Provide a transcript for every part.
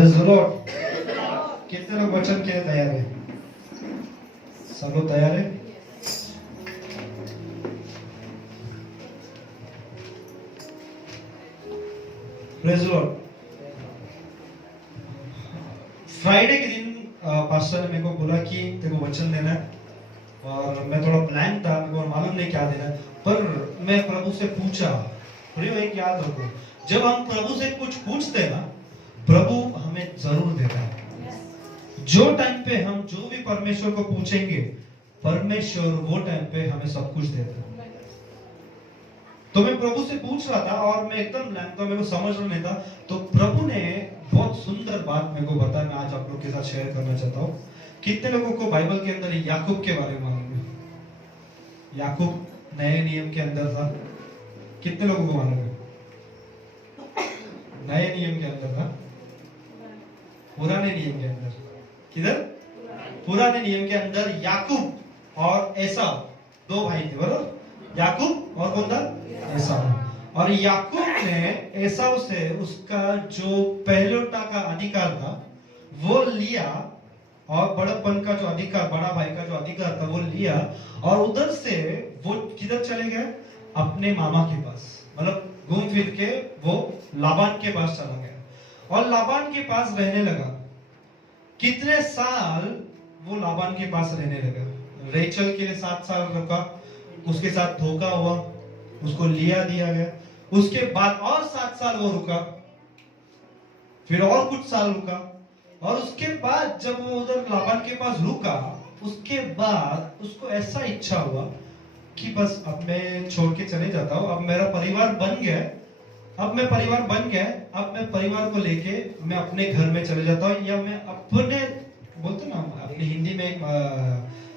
Praise the Lord. कितने लोग वचन के लिए तैयार है? सब लोग तैयार है? Praise the Lord. फ्राइडे के दिन पास्टर ने मेरे को बोला कि तेरे को वचन देना है, और मैं थोड़ा प्लान था, मेरे को मालूम नहीं क्या देना है, पर मैं प्रभु से पूछा। प्रियो एक याद रखो, जब हम प्रभु से कुछ पूछते हैं ना, प्रभु हमें जरूर देता है। जो टाइम पे हम जो भी परमेश्वर को पूछेंगे, परमेश्वर वो टाइम पे हमें सब कुछ देता है। तो मैं प्रभु से पूछ रहा था और मैं एकदम ब्लैंक था, मेरे को समझ नहीं था। तो प्रभु ने बहुत सुंदर बात मेरे को बताया, मैं आज आप लोग के साथ शेयर करना चाहता हूँ। कितने लोगों को बाइबल के अंदर याकूब के बारे में मालूम है? याकूब नए नियम के अंदर था। कितने लोगों को मालूम है? नए नियम के अंदर था, पुराने नियम के अंदर। किधर? पुराने नियम के अंदर याकूब और एसाव दो भाई थे, बरोबर? याकूब और कौन था? एसाव। और याकूब ने एसाव से उसका जो पहलोटा का अधिकार था वो लिया, और बड़प्पन का जो अधिकार, बड़ा भाई का जो अधिकार था वो लिया, और उधर से वो किधर चले गए? अपने मामा के पास, मतलब घूम फिर के वो लाबान के पास चला गया और लाबान के पास रहने लगा। कितने साल वो लाबान के पास रहने लगा? रेचल के लिए 7 साल रुका, उसके साथ धोखा हुआ, उसको लिया दिया गया। उसके बाद और 7 साल वो रुका, फिर और कुछ साल रुका, और उसके बाद जब वो उधर लाबान के पास रुका, उसके बाद उसको ऐसा इच्छा हुआ कि बस अब मैं छोड़ के चले जाता हूँ, अब मेरा परिवार बन गया, अब मैं परिवार बन गया, अब मैं परिवार को लेके मैं अपने घर में चले जाता हूँ, या मैं अपने, बोलते ना अपनी हिंदी में एक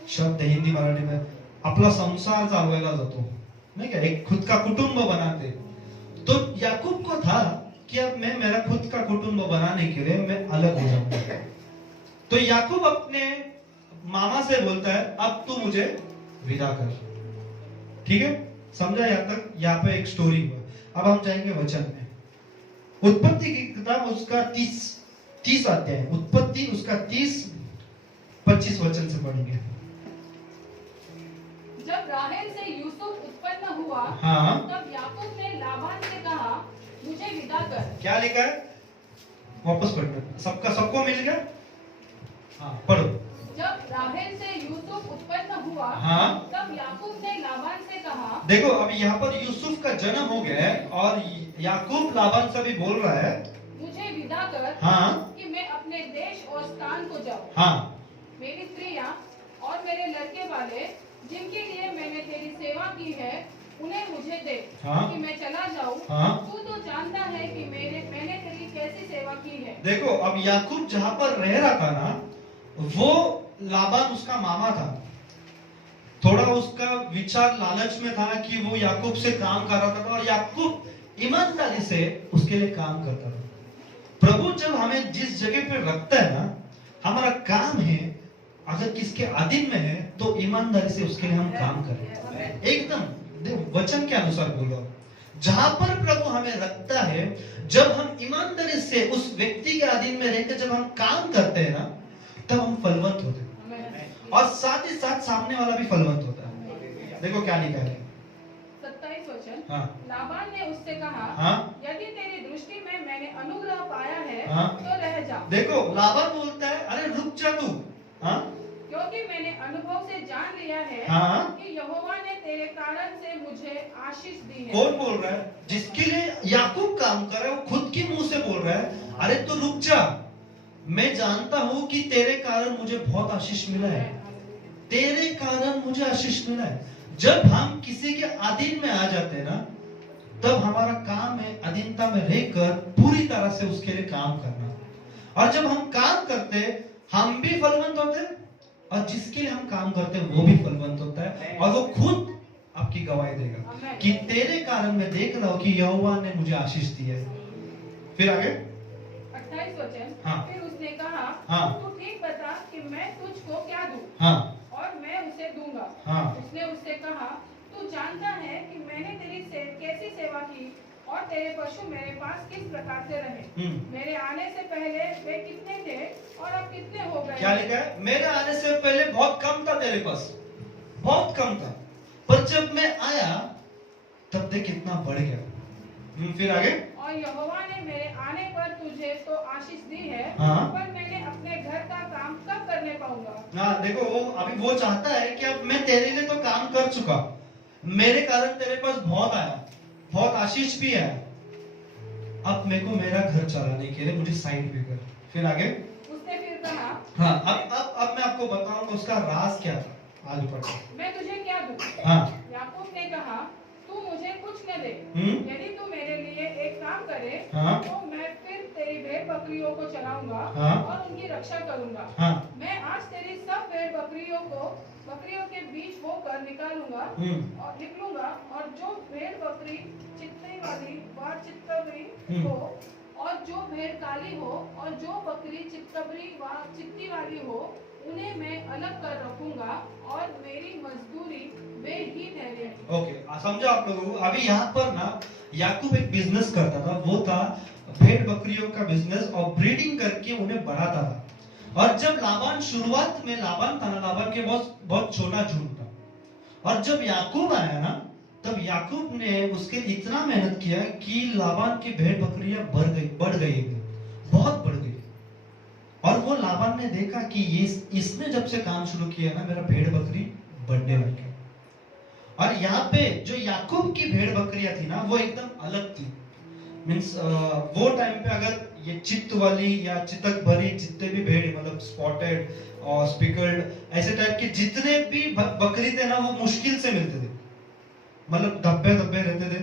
शब्द है, हिंदी मराठी में, आपला संसार चालवायला जातो, नहीं क्या, एक खुद का कुटुंब बनाते। तो याकूब को था कि अब मैं मेरा खुद का कुटुंब बनाने के लिए मैं अलग हो जाऊंगा। तो याकूब अपने मामा से बोलता है, अब तू मुझे विदा कर। ठीक है, समझा यहाँ तक? यहाँ पे एक स्टोरी हुआ। अब हम जाएंगे वचन में। उत्पत्ति की किताब उसका 30 अध्याय, उत्पत्ति उसका 30-25 वचन से पढ़ेंगे। जब राहेल से यूसुफ उत्पन्न हुआ, हाँ, तब याकूब ने लाबान से कहा, मुझे विदा कर। क्या लिखा है? वापस पढ़ना, सबको मिल गया? हाँ, पढ़ो। जब राहेल से यूसुफ उत्पन्न हुआ, हाँ, तब याकूब ने लाबान से कहा। देखो अब यहाँ पर यूसुफ का जन्म हो गया है और याकूब लाबान से भी बोल रहा है, मुझे विदा कर, हाँ, कि मैं अपने देश और स्थान को जाऊं। हाँ, मेरी स्त्रियां और मेरे लड़के वाले जिनके लिए मैंने तेरी सेवा की है, उन्हें मुझे दे, हाँ, कि मैं चला जाऊं। हाँ। तू तो जानता है कि मैंने तेरी कैसी सेवा की है। देखो अब याकूब जहां पर रह रहा था ना, वो लाबान उसका मामा था। थोड़ा उसका विचार लालच में था कि वो याकूब से काम कर रहा था, और याकूब ईमानदारी से उसके लिए काम करता था। प्रभु जब हमें जिस जगह पे रखता है ना, हमारा काम है, अगर किसके अधीन में है तो ईमानदारी से उसके लिए हम काम करें। एकदम वचन के अनुसार बोलो। जहां पर प्रभु हमें रखता है, जब हम ईमानदारी से उस व्यक्ति के अधीन में रहकर जब हम काम करते हैं ना, तब हम फलवंत होते हैं, और साथ ही साथ सामने वाला भी फलवंत होता है। देखो क्या लिखा है, 27 वचन। हाँ, लाबान ने उससे कहा, हाँ, यदि तेरी दृष्टि में मैंने अनुग्रह पाया है, हाँ, तो रह जा। देखो लाबान बोलता है, अरे रुक जा तू, हाँ, क्योंकि मैंने अनुभव से जान लिया है, हाँ, कि यहोवा ने तेरे कारण से मुझे आशीष दी है। कौन बोल रहा है? जिसके लिए याकूब काम कर रहा है, वो खुद के मुंह से बोल रहा है, अरे तू रुक जा, मैं जानता हूं कि तेरे कारण मुझे बहुत आशीष मिला है, तेरे कारण मुझे आशीष मिला है। जब हम किसी के अधीन में आ जाते हैं ना, तब हमारा काम है अधीनता में रहकर पूरी तरह से उसके लिए काम करना। और जब हम काम करते, हम भी फलवंत होते हैं, और जिसके लिए हम काम करते हैं वो भी फलवंत होता है, और वो खुद आपकी गवाही देगा कि तेरे कारण मैं देख रहा हूं कि यहोवा ने मुझे आशीष दी है। फिर आगे 28 वचन। हाँ, फिर उसने कहा, हाँ, तू ठीक बता कि मैं तुझको क्या दूं, हाँ, और मैं उसे दूंगा। हाँ, उसने उससे कहा, तू जानता है कि मैंने तेरी कैसी सेवा की और तेरे पशु मेरे पास किस प्रकार से रहे। मेरे आने से पहले वे कितने थे और अब कितने हो गए। क्या लिखा है? मेरे आने से पहले बहुत कम था तेरे पास, बहुत कम था, पर जब मैं आया तब देख कितना बढ़ गया। फिर आगे, और यहोवा ने मेरे आने पर तुझे तो आशीष दी है, हाँ। पर मैंने अपने घर का काम कब करने पाऊंगा। हाँ देखो, वो चाहता है कि अब मैं तेरे लिए तो काम कर चुका, मेरे कारण तेरे पास बहुत आया, बहुत आशीष भी है, अब मेरे को मेरा घर चलाने के लिए मुझे साइड भी कर। फिर आगे, उसने फिर कहा, हाँ अब मैं आपको बताऊंगा उसका राज क्या था। आगे पढ़ो। मैं तुझे क्या दूं। हाँ। याकूब ने कहा, तू मुझे कुछ न दे, यदि तू मेरे लिए एक काम करे, हाँ। तो मैं फिर तेरी भेड़ बकरियों को चलाऊंगा, हाँ। और उनकी रक्षा करूंगा। हाँ। मैं आज तेरी सब भेड़ बकरियों के बीच होकर निकलूंगा, और जो भेड़ बकरी चित्ती वाली व चित्तबरी हो, और जो भेड़ काली हो, और जो बकरी चित्तबरी व चित्ती वाली हो, उन्हें मैं अलग कर रखूंगा, और मेरी मजदूरी वे ही ठहरेगी। ओके, समझा आप लोगों को? अभी यहाँ पर ना याकूब एक बिजनेस करता था, वो था भेड़ बकरियों का बिजनेस, और ब्रीडिंग करके उन्हें बढ़ाता था। और जब लाबान शुरुआत में लाबान था ना, लाबान के बहुत छोटा झुंड था, और जब याकूब आया ना, तब याकूब ने उसके इतना मेहनत किया कि लाबान की भेड़ बकरियां बढ़ गई, बहुत बढ़ गई। और वो लाबान ने देखा कि इसने जब से काम शुरू किया ना, मेरा भेड़ बकरी बढ़ने लग गया। और यहाँ पे जो याकूब की भेड़ बकरियां थी ना, वो एकदम अलग थी। मीन्स वो टाइम पे अगर ये चित्त वाली या चितक भरी जितने भी भेड़, मतलब स्पॉटेड और स्पिकल्ड, ऐसे टाइप के जितने भी बकरी थे ना, वो मुश्किल से मिलते थे। मतलब धब्बे धब्बे रहते थे,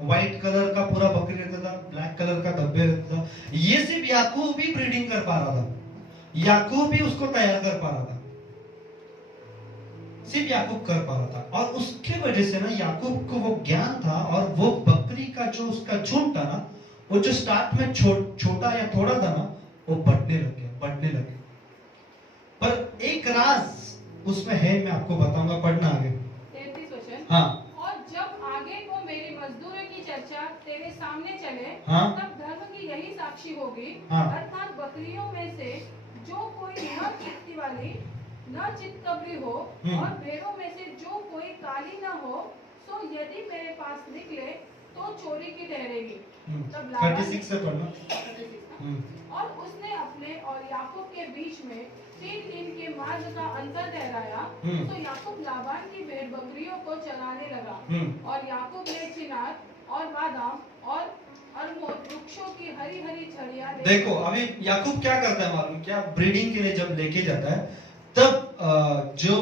व्हाइट कलर का पूरा बकरी रहता था, ब्लैक कलर का धब्बे रहता था। ये सिर्फ याकूब ही ब्रीडिंग कर पा रहा था, याकूब ही उसको तैयार कर पा रहा था, सिर्फ याकूब कर पा रहा था। और उसके वजह से ना याकूब को वो ज्ञान था, और वो बकरी का जो उसका झुंड था ना, वो जो स्टार्ट में छोटा या थोड़ा था ना, वो बढ़ने लग गया। पर एक राज उसमें है, मैं आपको बताऊंगा, पढ़ना आगे। 33 वचन। हाँ। और जब आगे को मेरी मजदूरी की चर्चा तेरे सामने चले, हाँ। तब धर्म की यही साक्षी होगी, हाँ। अर्थात बकरियों में से जो कोई न चित्ती वाली न चित्तबरी हो, और भेड़ों में से जो कोई काली न हो, सो यदि मेरे पास निकले तो चोरी की ठहरेगी। तब 36 से पढ़ना। और उसने अपने और याकूब के बीच में 3 दिन के मार्ग का अंतर ठहराया। तो याकूब लाबान की भेड़ बकरियों को चलाने लगा, और याकूब ने चिनार और बादाम और अरमोद वृक्षों की हरी हरी छड़ियां। देखो अभी याकूब क्या करता है मालूम क्या? ब्रीडिंग के लिए जब लेके जाता है, तब जो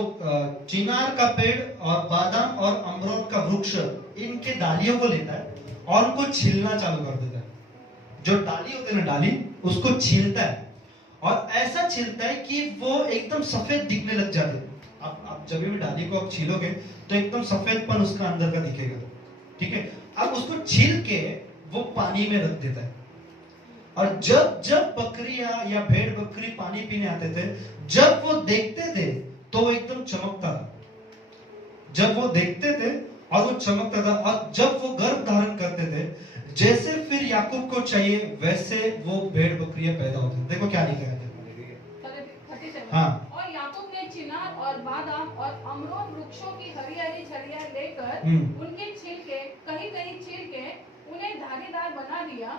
चिनार का पेड़ और बादाम और अमरूद का वृक्ष, इनके डालियों को लेता है और उनको छीलना चालू कर देता है। जो डाली होते हैं ना, डाली, उसको छीलता है, और ऐसा छीलता है कि वो एकदम सफेद दिखने लग जाते हैं। अब जब भी डाली को आप छीलोगे तो एकदम सफेदपन उसका अंदर का दिखेगा, ठीक है। अब उसको छील के वो पानी में रख देता है, और जब जब बकरियां या भेड़ बकरी पानी पीने आते थे, जब वो देखते थे तो वो एकदम चमकता था, जब वो देखते थे और वो चमकता था। और जब वो गर्भ धारण करते थे, जैसे फिर याकूब को चाहिए वैसे वो भेड़ बकरियां पैदा होती। देखो क्या लिखा है। हाँ। और याकूब ने चिनार और बादाम और अमरूद वृक्षों की हरी हरी छड़ियां लेकर उनके छिलके कहीं छील के उन्हें धारीदार बना दिया,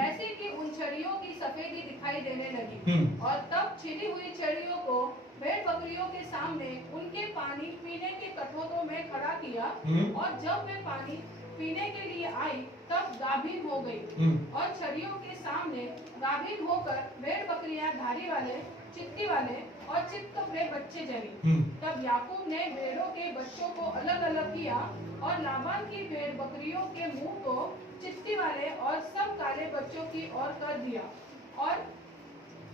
ऐसे कि उन छड़ियों की सफेदी दिखाई देने लगी। और तब छिली हुई छड़ियों को भेड़ बकरियों के सामने उनके पानी पीने के कठोरों में खड़ा किया, और जब वे पानी पीने के लिए आई तब गाभिन हो गई, और छड़ियों के सामने गाभिन होकर भेड़ बकरियां धारी वाले, चित्ती वाले और चित्तबरे बच्चे जनी। तब याकूब ने भेड़ों के बच्चों को अलग अलग किया, और लाबान की भेड़ बकरियों के मुंह को चित्ती वाले और सब काले बच्चों की ओर कर दिया, और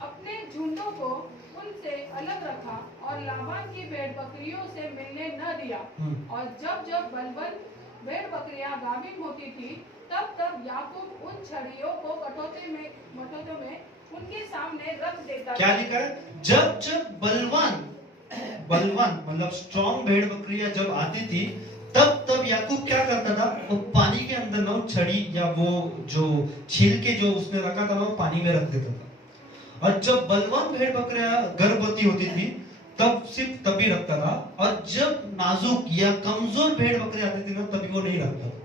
अपने झुंडों को उनसे अलग रखा, और लाबान की भेड़ बकरियों से मिलने न दिया। और जब जब बलबल भेड़ बकरियां गाभिन होती थी, तब तब याकूब उन छड़ियों को मटोते में उनके सामने रख देता। क्या लिखा है? जब जब बलवान मतलब स्ट्रॉन्ग भेड़ बकरियां जब आती थी, तब याकूब क्या करता था, वो पानी के अंदर ना वो छड़ी या वो जो छिलके जो उसने रखा था ना वो पानी में रख देता था। और जब बलवान भेड़ बकरियां गर्भवती होती थी तब सिर्फ तभी रखता था, और जब नाजुक या कमजोर भेड़ बकरी आती थी ना तभी वो नहीं रखता था।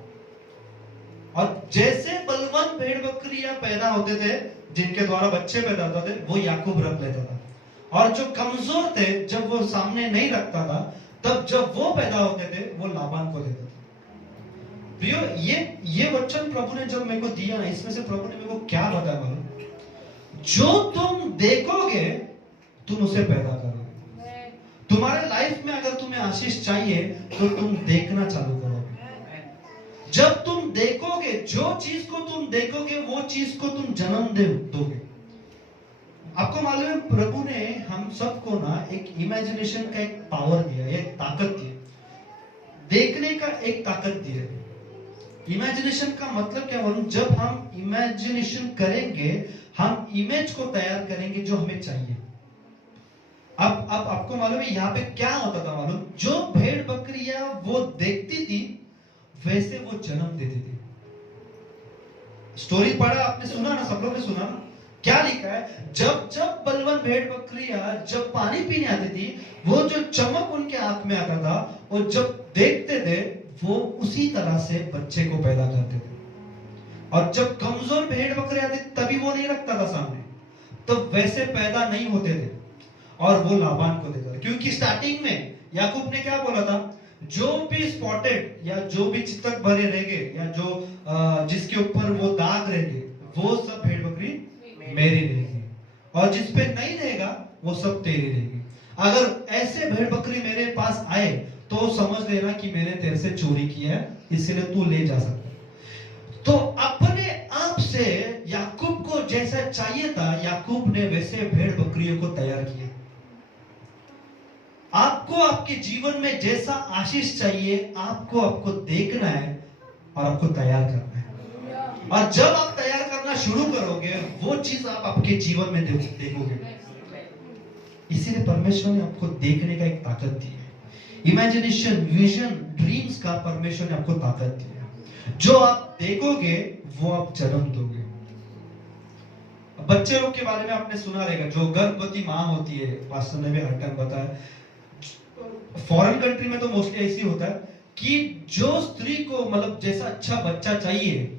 और जैसे बलवान भेड़ बकरियां पैदा होते थे जिनके द्वारा बच्चे पैदा होते थे वो याकूब रख लेता था, और जो कमजोर थे जब वो सामने नहीं रखता था तब जब वो पैदा होते थे वो लाबान को देता था। प्रियो, ये वचन प्रभु ने जब मेरे को दिया ना, इसमें से प्रभु ने मेरे को क्या बताया मालूम, जो तुम देखोगे तुम उसे पैदा करोगे। तुम्हारे लाइफ में अगर तुम्हें आशीष चाहिए तो तुम देखना चालू करोगे। जब तुम देखोगे, जो चीज को तुम देखोगे वो चीज को तुम जन्म दोगे। आपको मालूम है प्रभु ने हम सबको ना एक इमेजिनेशन का एक पावर दिया, एक ताकत दी, देखने का एक ताकत दी है। इमेजिनेशन का मतलब क्या मालूम, जब हम इमेजिनेशन करेंगे हम इमेज को तैयार करेंगे जो हमें चाहिए। अब आपको मालूम है यहाँ पे क्या होता था मालूम, जो भेड़ बकरियां वो देखती थी वैसे वो जन्म देती थी। स्टोरी पढ़ा आपने, सुना ना, सब लोग ने सुना ना, क्या लिखा है, जब जब बलवान भेड़ बकरियां जब पानी पीने आती थी वो जो चमक उनके आंख में आता था वो जब देखते थे वो उसी तरह से बच्चे को पैदा करते थे। और जब कमजोर भेड़ बकरे आते तभी वो नहीं रखता था सामने, तो वैसे पैदा नहीं होते थे और वो लाबान को देता था। क्योंकि स्टार्टिंग में याकूब ने क्या बोला था, जो भी स्पॉटेड या जो भी चितक भरे रहेंगे या जो जिसके ऊपर वो दाग रहेंगे वो सब भेड़ बकरी मेरी रहेगी, और जिस पे नहीं रहेगा वो सब तेरी रहेगी। अगर ऐसे भेड़ बकरी मेरे पास आए तो समझ लेना कि मैंने तेरे से चोरी किया है, इसलिए तू ले जा सकता है। तो अपने आप से याकूब को जैसा चाहिए था याकूब ने वैसे भेड़ बकरियों को तैयार किया। आपको आपके जीवन में जैसा आशीष चाहिए आपको देखना है और आपको तैयार करना है, और जब आप तैयार करना शुरू करोगे वो चीज आप आपके जीवन में देखोगे। इसीलिए परमेश्वर ने आपको देखने का एक ताकत दी है। इमेजिनेशन, विजन, ड्रीम्स का परमेश्वर ने आपको ताकत दी है। जो आप देखोगे वो आप जन्म दोगे। बच्चे लोग के बारे में आपने सुना रहेगा, जो गर्भवती माँ होती है, पास्टर ने भी हर टाइम बताया, फॉरेन कंट्री में तो मोस्टली ऐसी होता है कि जो स्त्री को मतलब जैसा अच्छा बच्चा चाहिए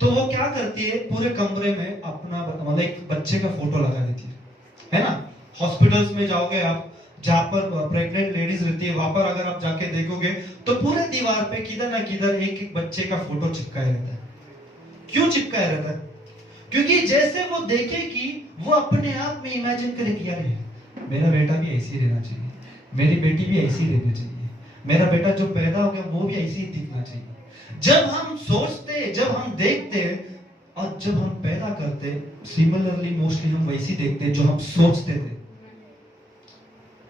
तो वो क्या करती है, पूरे कमरे में अपना मतलब एक बच्चे का फोटो लगा देती है ना। हॉस्पिटल्स में जाओगे आप, जहां पर प्रेग्नेंट लेडीज रहती है, वहां पर अगर आप जाके देखोगे तो पूरे दीवार पे किधर ना किधर एक एक बच्चे का फोटो चिपकाया रहता है। क्यों चिपकाया रहता है? क्योंकि जैसे वो देखे कि वो अपने आप में इमेजिन करे कि यार मेरा बेटा भी ऐसे ही रहना चाहिए, मेरी बेटी भी ऐसी रहनी चाहिए, मेरा बेटा जो पैदा हो गया वो भी ऐसे ही दिखना चाहिए। जब हम सोचते, जब हम देखते और जब हम पैदा करते, सिमिलरली मोस्टली हम वैसी देखते जो हम सोचते थे।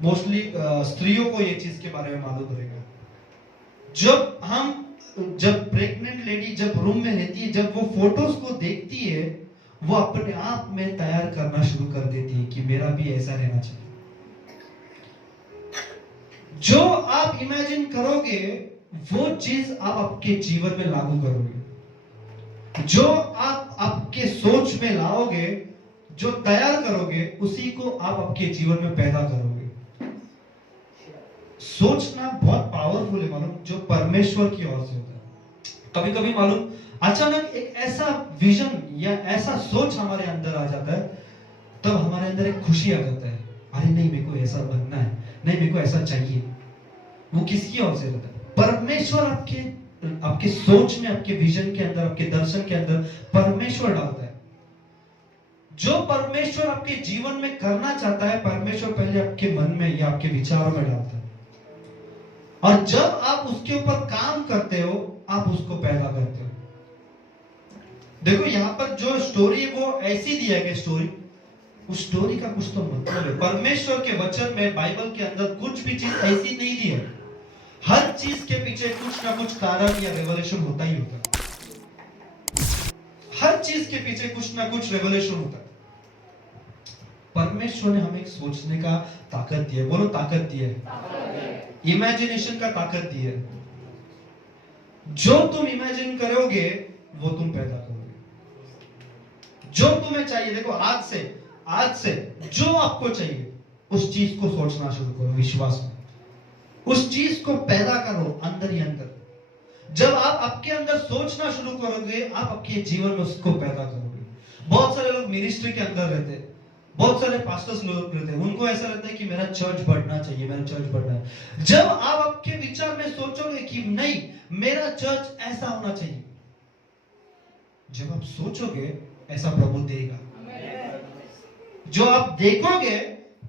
मोस्टली स्त्रियों को ये चीज के बारे में मालूम रहेगा। जब प्रेग्नेंट लेडी जब रूम में रहती है, जब वो फोटोज को देखती है वो अपने आप में तैयार करना शुरू कर देती है कि मेरा भी ऐसा रहना चाहिए। जो आप इमेजिन करोगे वो चीज आप आपके जीवन में लागू करोगे। जो आप आपके सोच में लाओगे, जो तैयार करोगे, उसी को आप आपके जीवन में पैदा करोगे। सोचना बहुत पावरफुल है मालूम, जो परमेश्वर की ओर से होता है। कभी कभी मालूम अचानक एक ऐसा विजन या ऐसा सोच हमारे अंदर आ जाता है, तब हमारे अंदर एक खुशी आ जाता है, अरे नहीं मेरे को ऐसा बनना है, नहीं मेरे को ऐसा चाहिए। वो किसकी ओर से होता है? परमेश्वर आपके सोच में, आपके विजन के अंदर, आपके दर्शन के अंदर परमेश्वर डालता है। जो परमेश्वर आपके जीवन में करना चाहता है परमेश्वर पहले आपके मन में या आपके विचारों में डालता है, और जब आप उसके ऊपर काम करते हो आप उसको पैदा करते हो। देखो यहाँ पर जो स्टोरी वो ऐसी दिया गया स्टोरी, उस स्टोरी का कुछ तो मतलब है। परमेश्वर के वचन में, बाइबल के अंदर कुछ भी चीज ऐसी नहीं दी है। हर चीज के पीछे कुछ ना कुछ कारण या रेवलेशन होता ही होता है। हर चीज के पीछे कुछ ना कुछ रेवलेशन होता है। परमेश्वर ने हमें एक सोचने का ताकत दी है। बोलो ताकत दी है। इमेजिनेशन का ताकत दी है। जो तुम इमेजिन करोगे वो तुम पैदा करोगे। जो तुम्हें चाहिए, देखो आज से जो आपको चाहिए उस चीज को सोचना शुरू करो विश्वास में, उस चीज को पैदा करो अंदर ही अंदर। जब आप आपके अंदर सोचना शुरू करोगे आप आपके जीवन में उसको पैदा करोगे। बहुत सारे लोग मिनिस्ट्री के अंदर रहते हैं, बहुत सारे पास्टर्स लोग रहते हैं, उनको ऐसा लगता है कि मेरा चर्च बढ़ना चाहिए, मेरा चर्च बढ़ना है। जब आप आपके विचार में सोचोगे कि नहीं मेरा चर्च ऐसा होना चाहिए, जब आप सोचोगे ऐसा प्रभु देगा। जो आप देखोगे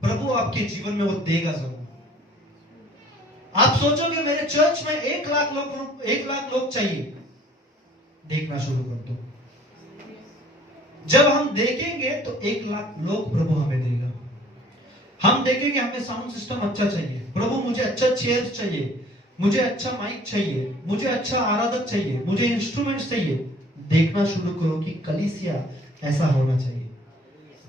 प्रभु आपके जीवन में वो देगा जरूर। आप सोचोगे मेरे चर्च में 1 लाख लोग चाहिए, देखना शुरू कर दो। जब हम देखेंगे तो 1 लाख लोग प्रभु हमें देगा। हम देखेंगे हमें साउंड सिस्टम अच्छा चाहिए, प्रभु मुझे अच्छा चेयर चाहिए, मुझे अच्छा माइक चाहिए, मुझे अच्छा आराधक चाहिए, मुझे इंस्ट्रूमेंट्स चाहिए। देखना शुरू करो कि कलीसिया ऐसा होना चाहिए।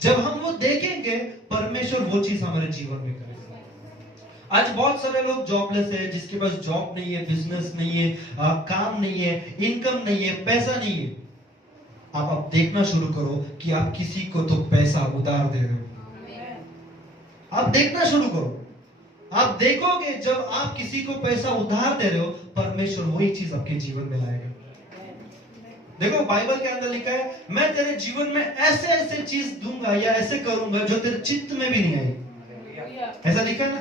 जब हम वो देखेंगे परमेश्वर वो चीज हमारे जीवन में करेगा। आज बहुत सारे लोग जॉबलेस है, जिसके पास जॉब नहीं है, बिजनेस नहीं है, काम नहीं है, इनकम नहीं है, पैसा नहीं है। आप देखना शुरू करो कि आप किसी को तो पैसा उधार दे रहे हो। आप देखना शुरू करो, आप देखोगे जब आप किसी को पैसा उधार दे रहे हो परमेश्वर वही चीज आपके जीवन में लाएगा। देखो बाइबल के अंदर लिखा है मैं तेरे जीवन में ऐसे ऐसे चीज दूंगा या ऐसे करूंगा जो तेरे चित्त में भी नहीं आई। ऐसा लिखा है ना?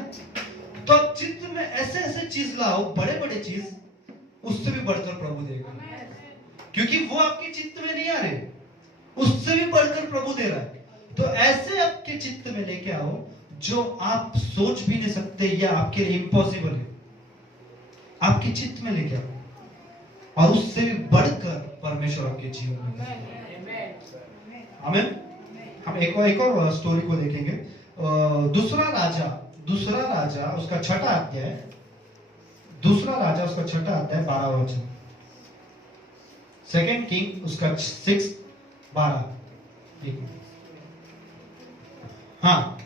तो अब चित्त में ऐसे ऐसे चीज लाओ, बड़े बड़े चीज, उससे भी बढ़कर प्रभु देगा। क्योंकि वो आपके चित्त में नहीं आ रहे, उससे भी बढ़कर प्रभु दे रहा है। तो ऐसे आपके चित्त में लेके आओ जो आप सोच भी नहीं सकते या आपके लिए इम्पॉसिबल है, आपके चित्त में लेके आओ और उससे भी बढ़कर परमेश्वर आपके जीवन में। आमीन। हम एक और स्टोरी को देखेंगे। दूसरा राजा उसका 6ठा अध्याय, 12वां वचन। 2 किंग उसका 6:12। हाँ,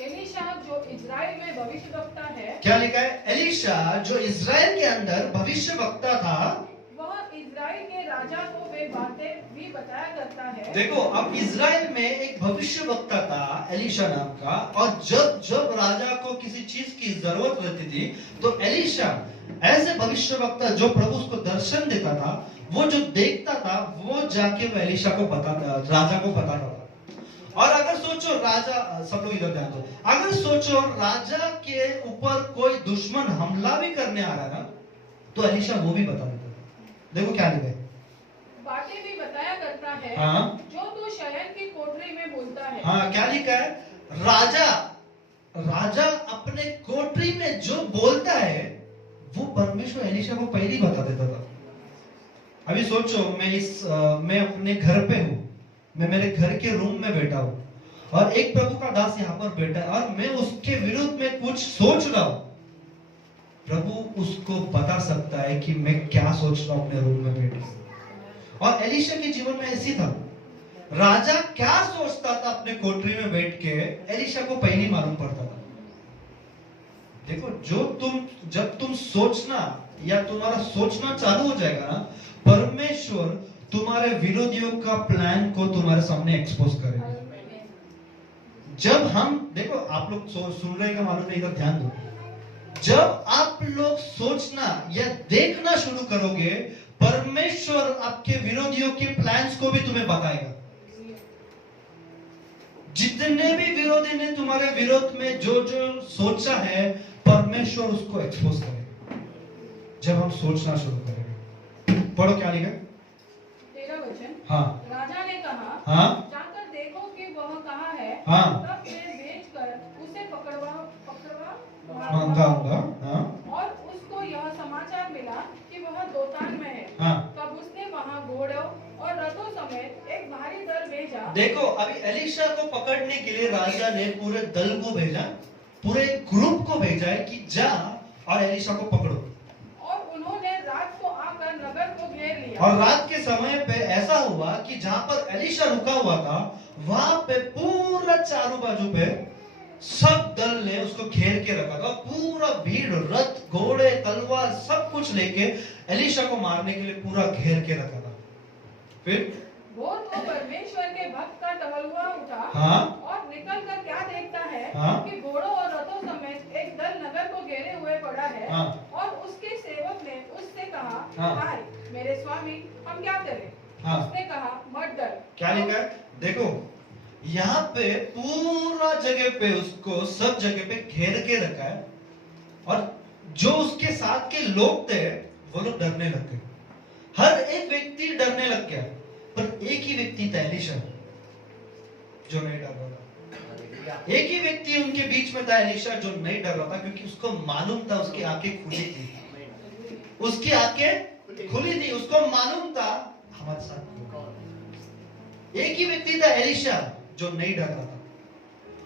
एलीशा जो इजराइल में भविष्यवक्ता है, क्या लिखा है? एलीशा जो इजराइल के अंदर भविष्यवक्ता था, वह इजराइल के राजा को वे बातें भी बताया करता है। देखो अब इजराइल में एक भविष्यवक्ता था एलीशा नाम का, और जब राजा को किसी चीज की जरूरत रहती थी तो एलीशा ऐसे भविष्यवक्ता जो प्रभु उसको दर्शन देता था, वो जो देखता था वो जाके वो एलीशा को राजा को बताता था। और अगर सोचो राजा, सब लोग इधर ध्यान दो, अगर सोचो राजा के ऊपर कोई दुश्मन हमला भी करने आ रहा है ना, तो एलीशा वो भी बता देता था। देखो क्या लिखा है, बातें भी बताया करता है। हाँ, जो तू शयन की कोठरी में बोलता है। हाँ, क्या लिखा है? राजा अपने कोठरी में जो बोलता है वो परमेश्वर एलीशा को पहले ही बता देता था। अभी सोचो मैं अपने घर पे हूँ, मैं मेरे घर के रूम में बैठा हूँ और एक प्रभु का दास यहाँ पर बैठा है और मैं उसके विरुद्ध में कुछ सोच रहा हूँ। प्रभु उसको बता सकता है कि मैं क्या सोच रहा हूँ अपने रूम में बैठे। और एलीशा के जीवन में ऐसी था, राजा क्या सोचता था अपने कोठरी में बैठ के एलीशा को पहले ही मालूम पड़ता था। देखो जब तुम सोचना या तुम्हारा सोचना चालू हो जाएगा ना, परमेश्वर तुम्हारे विरोधियों का प्लान को तुम्हारे सामने एक्सपोज करेगा। जब हम देखो, आप लोग सुन रहे का मालूम नहीं, इधर ध्यान दो। जब आप लोग सोचना या देखना शुरू करोगे परमेश्वर आपके विरोधियों के प्लान्स को भी तुम्हें बताएगा। जितने भी विरोधी ने तुम्हारे विरोध में जो सोचा है परमेश्वर उसको एक्सपोज करेगा जब हम सोचना शुरू करेंगे। पढ़ो क्या लिखा? 13 वचन। हाँ, राजा ने कहा, हाँ, जाकर देखो कि वह कहाँ है। हाँ, तब मैं बेचकर उसे पकड़वा मंगाऊंगा। हाँ, और उसको यह समाचार मिला कि वह दोतान में है। हाँ। तब उसने वहां घोड़ों और रथों समेत एक भारी दल भेजा। देखो अभी एलीशा को पकड़ने के लिए राजा ने पूरे दल को भेजा, पूरे ग्रुप को भेजा है कि जा और एलीशा को पकड़ो। और उन्होंने रात को आकर नगर को घेर लिया। और रात के समय पे ऐसा हुआ कि जहां पर एलीशा रुका हुआ था वहां पे पूरा चारों बाजू पे सब दल ने उसको घेर के रखा था। पूरा भीड़, रथ, घोड़े, तलवार सब कुछ लेके एलीशा को मारने के लिए पूरा घेर के रखा था। फिर वो तो परमेश्वर के भक्त का टहलुआ उठा और निकल कर क्या देखता है कि घोड़ों और रथों समेत एक दल नगर को घेरे हुए पड़ा है। और उसके सेवक ने उससे कहा, हाय मेरे स्वामी, हम क्या करें? उसने कहा, मत डर। क्या लिखा है देखो, यहाँ पे पूरा जगह पे उसको सब जगह पे घेर के रखा है और जो उसके साथ के लोग थे वो लोग डरने लग गए। हर एक व्यक्ति डरने लग गया, पर एक ही व्यक्ति था एलीशा जो नहीं डर रहा था। एक ही व्यक्ति उनके बीच में था एलीशा जो नहीं डर रहा था, क्योंकि उसको मालूम था, उसकी आंखें खुली थी, उसकी आंखें खुली थी, उसको मालूम था हमारे साथ एक ही व्यक्ति था एलीशा जो नहीं डर रहा था।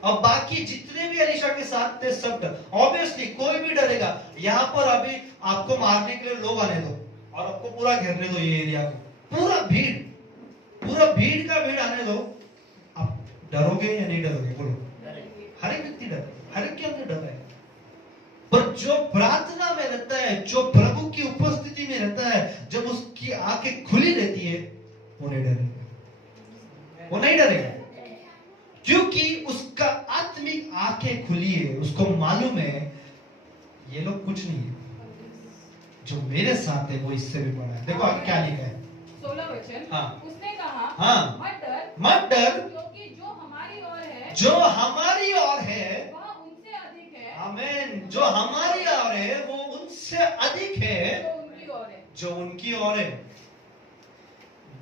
अब बाकी जितने भी एलीशा के साथ थे सब डर। ऑब्वियसली कोई भी डरेगा। यहाँ पर अभी आपको मारने के लिए लोग आने दो और आपको पूरा घेरने दो, ये एरिया को, पूरा भीड़ का भीड़ आने दो, आप डरोगे या नहीं डरोगे? बोलो। हर एक व्यक्ति डर, हर एक के अंदर डर है। पर जो प्रार्थना में रहता है, जो प्रभु की उपस्थिति में रहता है, जब उसकी आंखें खुली रहती है, वो नहीं डरेगा, वो नहीं डरेगा, क्योंकि उसका आत्मिक आंखें खुली है। उसको मालूम है ये लोग कुछ नहीं है, जो मेरे साथ है वो इससे भी बड़ा है। देखो आगे क्या लिखा है 16 वचन। उसने कहा, मत डर, क्योंकि जो हमारी ओर है, जो हमारी ओर है वह उनसे अधिक है। आमीन। जो हमारी ओर है वो उनसे अधिक है जो उनकी ओर है, जो उनकी ओर है।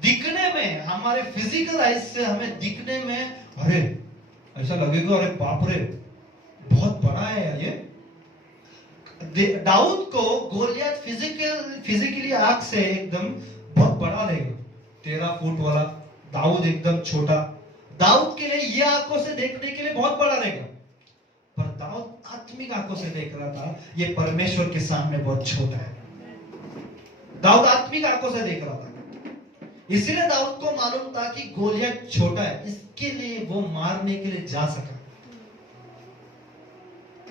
दिखने में, हमारे फिजिकल आइज से हमें दिखने में अरे ऐसा लगेगा, अरे बाप रे बहुत बड़ा है यार ये। दाऊद को गोलियत फिजिकली आंख से एकदम बहुत बड़ा रहेगा, 13 फुट वाला दाऊद एकदम छोटा। दाऊद के लिए ये आंखों से देखने के लिए बहुत बड़ा रहेगा, पर दाऊद आत्मिक आंखों से देख रहा था, ये परमेश्वर के सामने बहुत छोटा है। दाऊद आत्मिक आंखों से देख रहा था, इसीलिए दाऊद को मालूम था कि गोलियत छोटा है, इसके लिए वो मारने के लिए जा सका।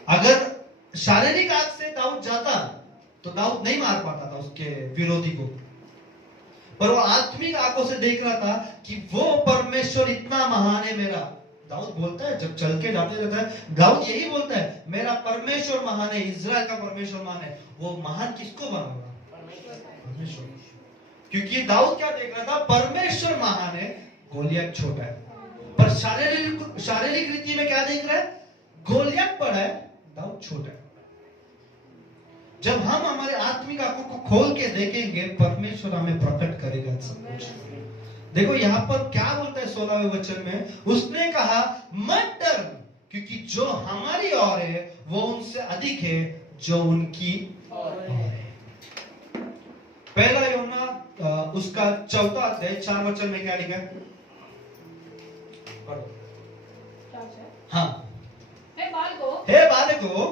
अगर शारीरिक आंख से दाऊद जाता तो दाऊद नहीं मार पाता था उसके विरोधी को, पर वो आत्मिक आंखों से देख रहा था कि वो परमेश्वर इतना महान है मेरा। दाऊद बोलता है, जब चल के जाते रहता है, दाऊद यही बोलता है, मेरा परमेश्वर महान है, इज़राइल का परमेश्वर महान है। वो महान किसको बनाऊंगा? परमेश्वर। क्योंकि दाऊद क्या देख रहा था? परमेश्वर महान है, गोलियत छोटा है। पर शारीरिक रीति में क्या देख रहा है? गोलियत बड़ा है, दाऊद छोटा है। जब हम हमारे आत्मिक आंखों को खोल के देखेंगे, परमेश्वर हमें प्रोटेक्ट करेगा सब कुछ। देखो यहाँ पर क्या बोलता है 16वें वचन में, उसने कहा मत डर, क्योंकि जो हमारी ओर है वो उनसे अधिक है जो उनकी ओर है। पहला यूहन्ना उसका 4 अध्याय 4 वचन में क्या लिखा है? हाँ, हे बालकों,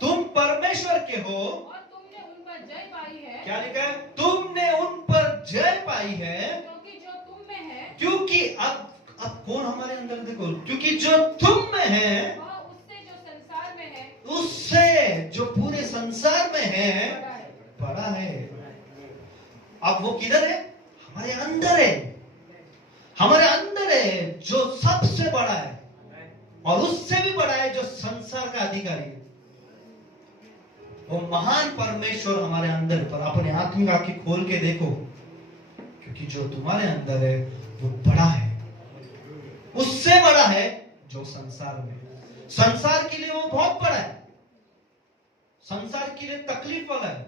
तुम परमेश्वर के हो और तुमने उन पर जय पाई है। क्या लिखा है? तुमने उन पर जय पाई है, क्योंकि जो तुम में है, क्योंकि अब कौन हमारे अंदर? देखो, क्योंकि जो तुम में है वह उससे जो संसार में है, उससे जो पूरे संसार में है बड़ा है। अब वो किधर है? हमारे अंदर है, हमारे अंदर है, जो सबसे बड़ा है और उससे भी बड़ा है, जो संसार का अधिकारी है। वो महान परमेश्वर हमारे अंदर। पर अपने आत्मिक आंखें खोल के देखो, क्योंकि जो तुम्हारे अंदर है वो बड़ा है, उससे बड़ा है जो संसार में। संसार के लिए वो बहुत बड़ा है, संसार के लिए तकलीफ वाला है,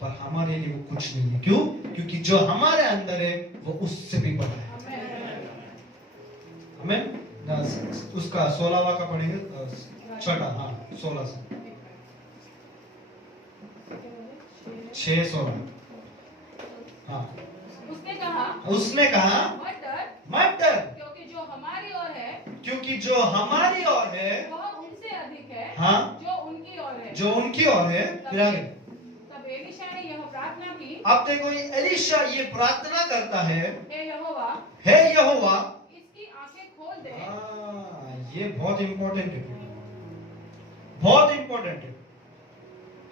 पर हमारे लिए वो कुछ नहीं है। क्यों? क्योंकि जो हमारे अंदर है वो उससे भी बड़ा है। हमें उसका 16वां का पढ़ेंगे, 16 से 6:16। हाँ, उसने कहा मत डर, क्योंकि जो हमारी ओर है, क्योंकि जो हमारी ओर है वह उनसे अधिक है। हाँ, जो उनकी ओर है, जो उनकी ओर है। फिर आगे, तब एलीशा ने यह प्रार्थना की। अब देखो, एलीशा ये प्रार्थना करता है, हे यहोवा, हे यहोवा, इसकी आंखें खोल दे। ये बहुत इंपॉर्टेंट है, बहुत इंपॉर्टेंट है।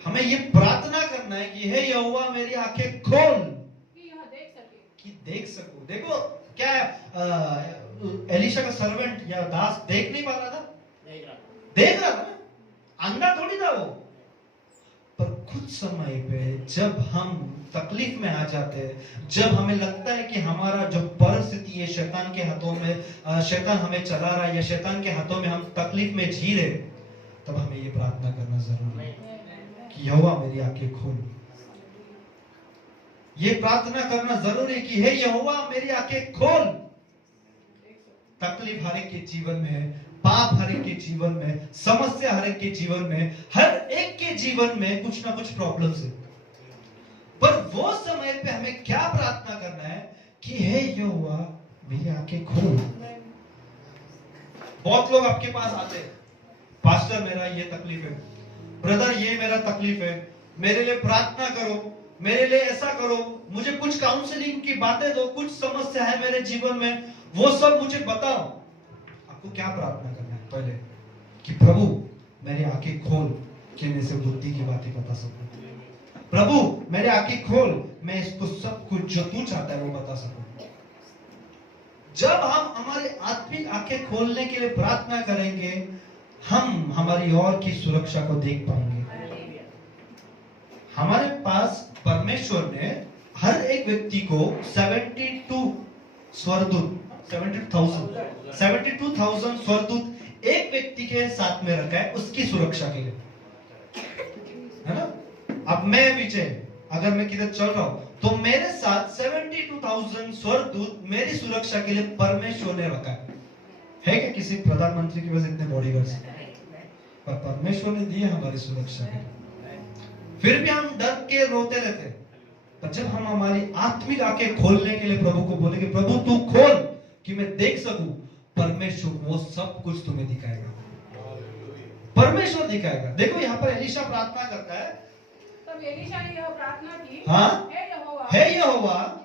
हमें ये प्रार्थना करना है कि हे यहोवा मेरी आंखें खोल कि यह देख सके, कि देख सकूं। देखो क्या एलिशा का सर्वेंट या दास देख नहीं पा रहा था, देख रहा था ना, अंधा थोड़ी था वो। पर कुछ समय पे जब हम तकलीफ में आ जाते हैं, जब हमें लगता है कि हमारा जो परिस्थिति है शैतान के हाथों में, शैतान हमें चला रहा है या शैतान के हाथों में हम तकलीफ में जी रहे, तब हमें ये प्रार्थना करना जरूरी है कि यहोवा मेरी आंखें खोल। ये प्रार्थना करना जरूरी है कि हे यहोवा मेरी आंखें खोल। तकलीफ हर एक के जीवन में है, पाप हर एक के जीवन में, समस्या हर एक के जीवन में, हर एक के जीवन में कुछ ना कुछ प्रॉब्लम्स है। पर वो समय पे हमें क्या प्रार्थना करना है कि हे यहोवा मेरी आंखें खोल। बहुत लोग आपके पास आते हैं, पास्टर मेरा ये तकलीफ है, ब्रदर ये मेरा तकलीफ है, मेरे लिए प्रार्थना करो, मेरे लिए ऐसा करो, मुझे कुछ काउंसलिंग की बातें दो, कुछ समस्या है मेरे जीवन में, वो सब मुझे बताओ। आपको क्या प्रार्थना करना है पहले कि प्रभु मेरी आंखें खोल कि मैं इसे बुद्धि की बातें बता सकूं। प्रभु मेरी आंखें खोल, मैं इसको सब कुछ जो तू चाहता है वो बता सकूं। जब हम हमारे आत्मिक आंखें खोलने के लिए प्रार्थना करेंगे, हम हमारी और की सुरक्षा को देख पाएंगे। हमारे पास परमेश्वर ने हर एक व्यक्ति को 72 स्वरदूत, 72,000 स्वरदूत एक व्यक्ति के साथ में रखा है उसकी सुरक्षा के लिए, है ना। अब मैं विजय, अगर मैं किधर चल रहा हूं तो मेरे साथ 72,000 स्वरदूत मेरी सुरक्षा के लिए परमेश्वर ने रखा है क्या किसी प्रधानमंत्री के पास इतने बॉडीगार्ड्स? पर परमेश्वर ने दिए हमारी सुरक्षा के लिए। फिर भी हम डर के रोते रहते। पर जब हम हमारी आत्मिक आंखें खोलने के लिए प्रभु को बोलेंगे, प्रभु तू खोल कि मैं देख सकूं, परमेश्वर वो सब कुछ तुम्हें दिखाएगा, परमेश्वर दिखाएगा। देखो यहाँ पर एलीशा प्रार्थना करता है, तब एलीशा ने यह प्रार्थना की, हाँ, हे यहोवा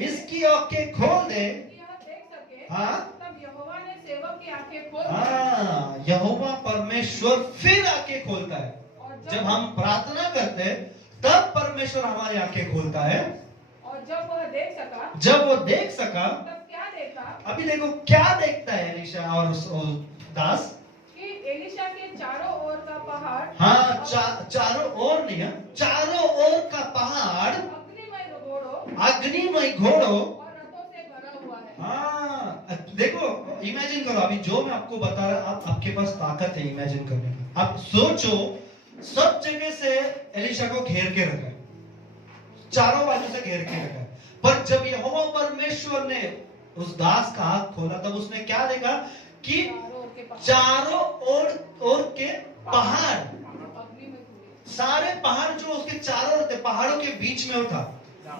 इसकी आंखें खोल दे कि यह देख सके। हाँ, तब यहोवा ने सेवक की आंखें खोल दी। हाँ, यहोवा परमेश्वर फिर आंखें खोलता है। जब हम प्रार्थना करते हैं तब परमेश्वर हमारी आंखें खोलता है। और जब वह देख सका, जब वो देख सका, तब क्या देखा? अभी देखो क्या देखता है एलीशा और दास कि एलीशा के चारों ओर का पहाड़, हाँ, चारों ओर नहीं है, चारों ओर का पहाड़ अग्निमय घोड़ों और रथों से भरा हुआ है। हाँ, देखो इमेजिन करो, अभी जो मैं आपको बता रहा, आपके पास ताकत है इमेजिन करने की। आप सोचो सब जगह से एलीशा को घेर के रखा है, चारों बाजू से घेर के रखा है। पर जब यहोवा परमेश्वर ने उस दास का आंख खोला तब उसने क्या देखा कि चारों ओर के पहाड़, सारे पहाड़ जो उसके चारों ओर थे, पहाड़ों के बीच में था,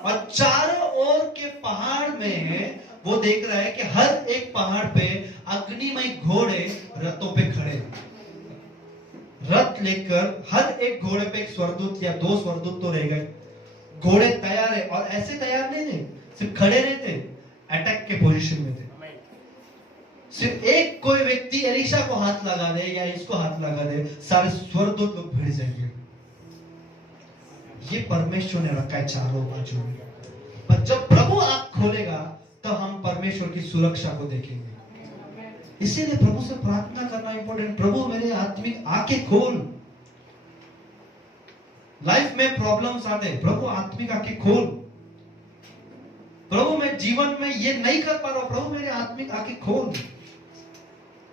और चारों ओर के पहाड़ में वो देख रहा है कि हर एक पहाड़ पे अग्निमय घोड़े रथों पे खड़े, रथ लेकर हर एक घोड़े पे एक स्वरदूत या 2 स्वरदूत तो रह गए। घोड़े तैयार है, और ऐसे तैयार नहीं थे, सिर्फ खड़े नहीं थे, अटैक के पोजीशन में थे। सिर्फ एक कोई व्यक्ति एलीशा को हाथ लगा दे या इसको हाथ लगा दे, सारे स्वरदूत लोग भिड़ जाएंगे। ये परमेश्वर ने रखा है चारों बाजू में। पर जब प्रभु आंख खोलेगा तो हम परमेश्वर की सुरक्षा को देखेंगे। इसीलिए प्रभु से प्रार्थना करना इंपॉर्टेंट। प्रभु मेरे आत्मिक आंखें खोल। लाइफ में प्रॉब्लम्स आते हैं, प्रभु आत्मिक आंखें खोल। प्रभु मैं जीवन में ये नहीं कर पा रहा हूं, प्रभु मेरे आत्मिक आंखें खोल।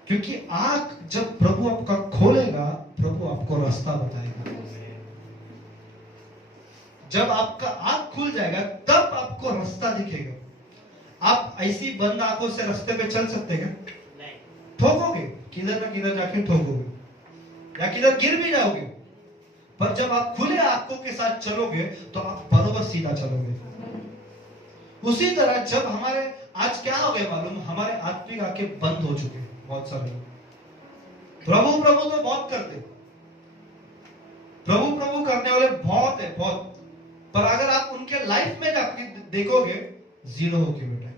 क्योंकि आंख जब प्रभु आपका खोलेगा, प्रभु आपको रास्ता बताएगा। जब आपका आंख खुल जाएगा तब आपको रास्ता दिखेगा। आप ऐसी बंद आंखों से रास्ते पे चल सकते हैं क्या? ठोकोगे, किधर ना किधर जाके ठोकोगे या किधर गिर भी जाओगे। पर जब आप खुले आंखों के साथ चलोगे तो आप बरोबर सीधा चलोगे। उसी तरह जब हमारे आज क्या हो गया मालूम, हमारे आत्मिक आंखें बंद हो चुके हैं। बहुत सारे लोग प्रभु प्रभु तो बहुत करते, प्रभु प्रभु करने वाले बहुत है, बहुत। पर अगर आप उनके लाइफ में जाके देखोगे, जीरो होके बेटा,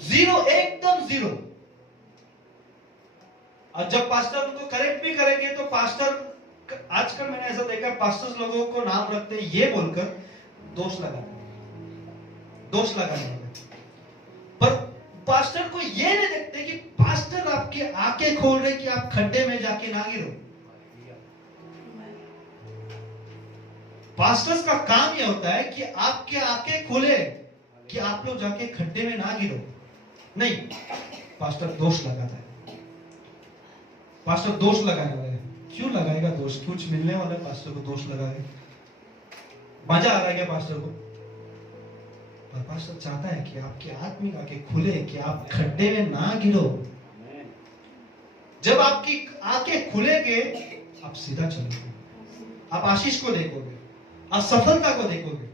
जीरो, एकदम जीरो। और जब पास्टर उनको करेक्ट भी करेंगे तो पास्टर, आजकल मैंने ऐसा देखा पास्टर्स लोगों को नाम रखते हैं ये बोलकर दोष लगाते, दोष लगाने, पर पास्टर को ये नहीं देखते कि पास्टर आपकी आंखें खोल रहे कि आप खड्डे में जाके ना गिरो। पास्टर्स का काम यह होता है कि आपके आंखें खोले कि आप लोग जाके खड्डे में ना गिरो। नहीं, पास्टर दोष लगाता है, पास्टर दोष लगाने वाला है। क्यों लगाएगा दोष? कुछ मिलने वाला है पास्टर को दोष लगाए? मजा आ रहा है क्या पास्टर को? पर पास्टर चाहता है कि आपकी आत्मिक आंखें खुले कि आप खड्डे में ना गिरो। जब आपकी आंखें खुलेंगे आप सीधा चलोगे, आप आशीष को देखोगे, आप सफलता को देखोगे।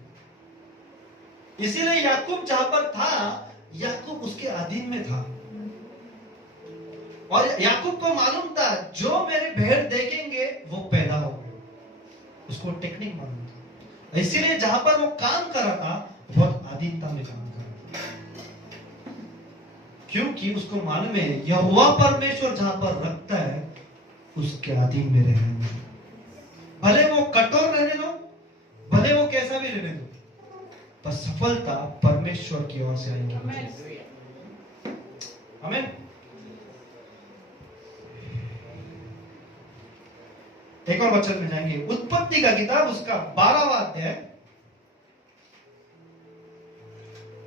इसीलिए याकूब जहां पर था, याकूब उसके अधीन में था और याकूब को मालूम था जो मेरे भेड़ देखेंगे वो पैदा होंगे। उसको टेक्निक मालूम था, इसीलिए जहां पर वो काम कर रहा था बहुत अधीनता में काम कर रहा था, क्योंकि उसको मालूम है यहोवा परमेश्वर जहां पर रखता है उसके अधीन में रहना। भले वो कठोर रहने दो, भले वो कैसा भी रहने दो, पर सफलता परमेश्वर की ओर से आएगी। आमीन। एक और वचन में जाएंगे, उत्पत्ति का किताब उसका 12वां अध्याय,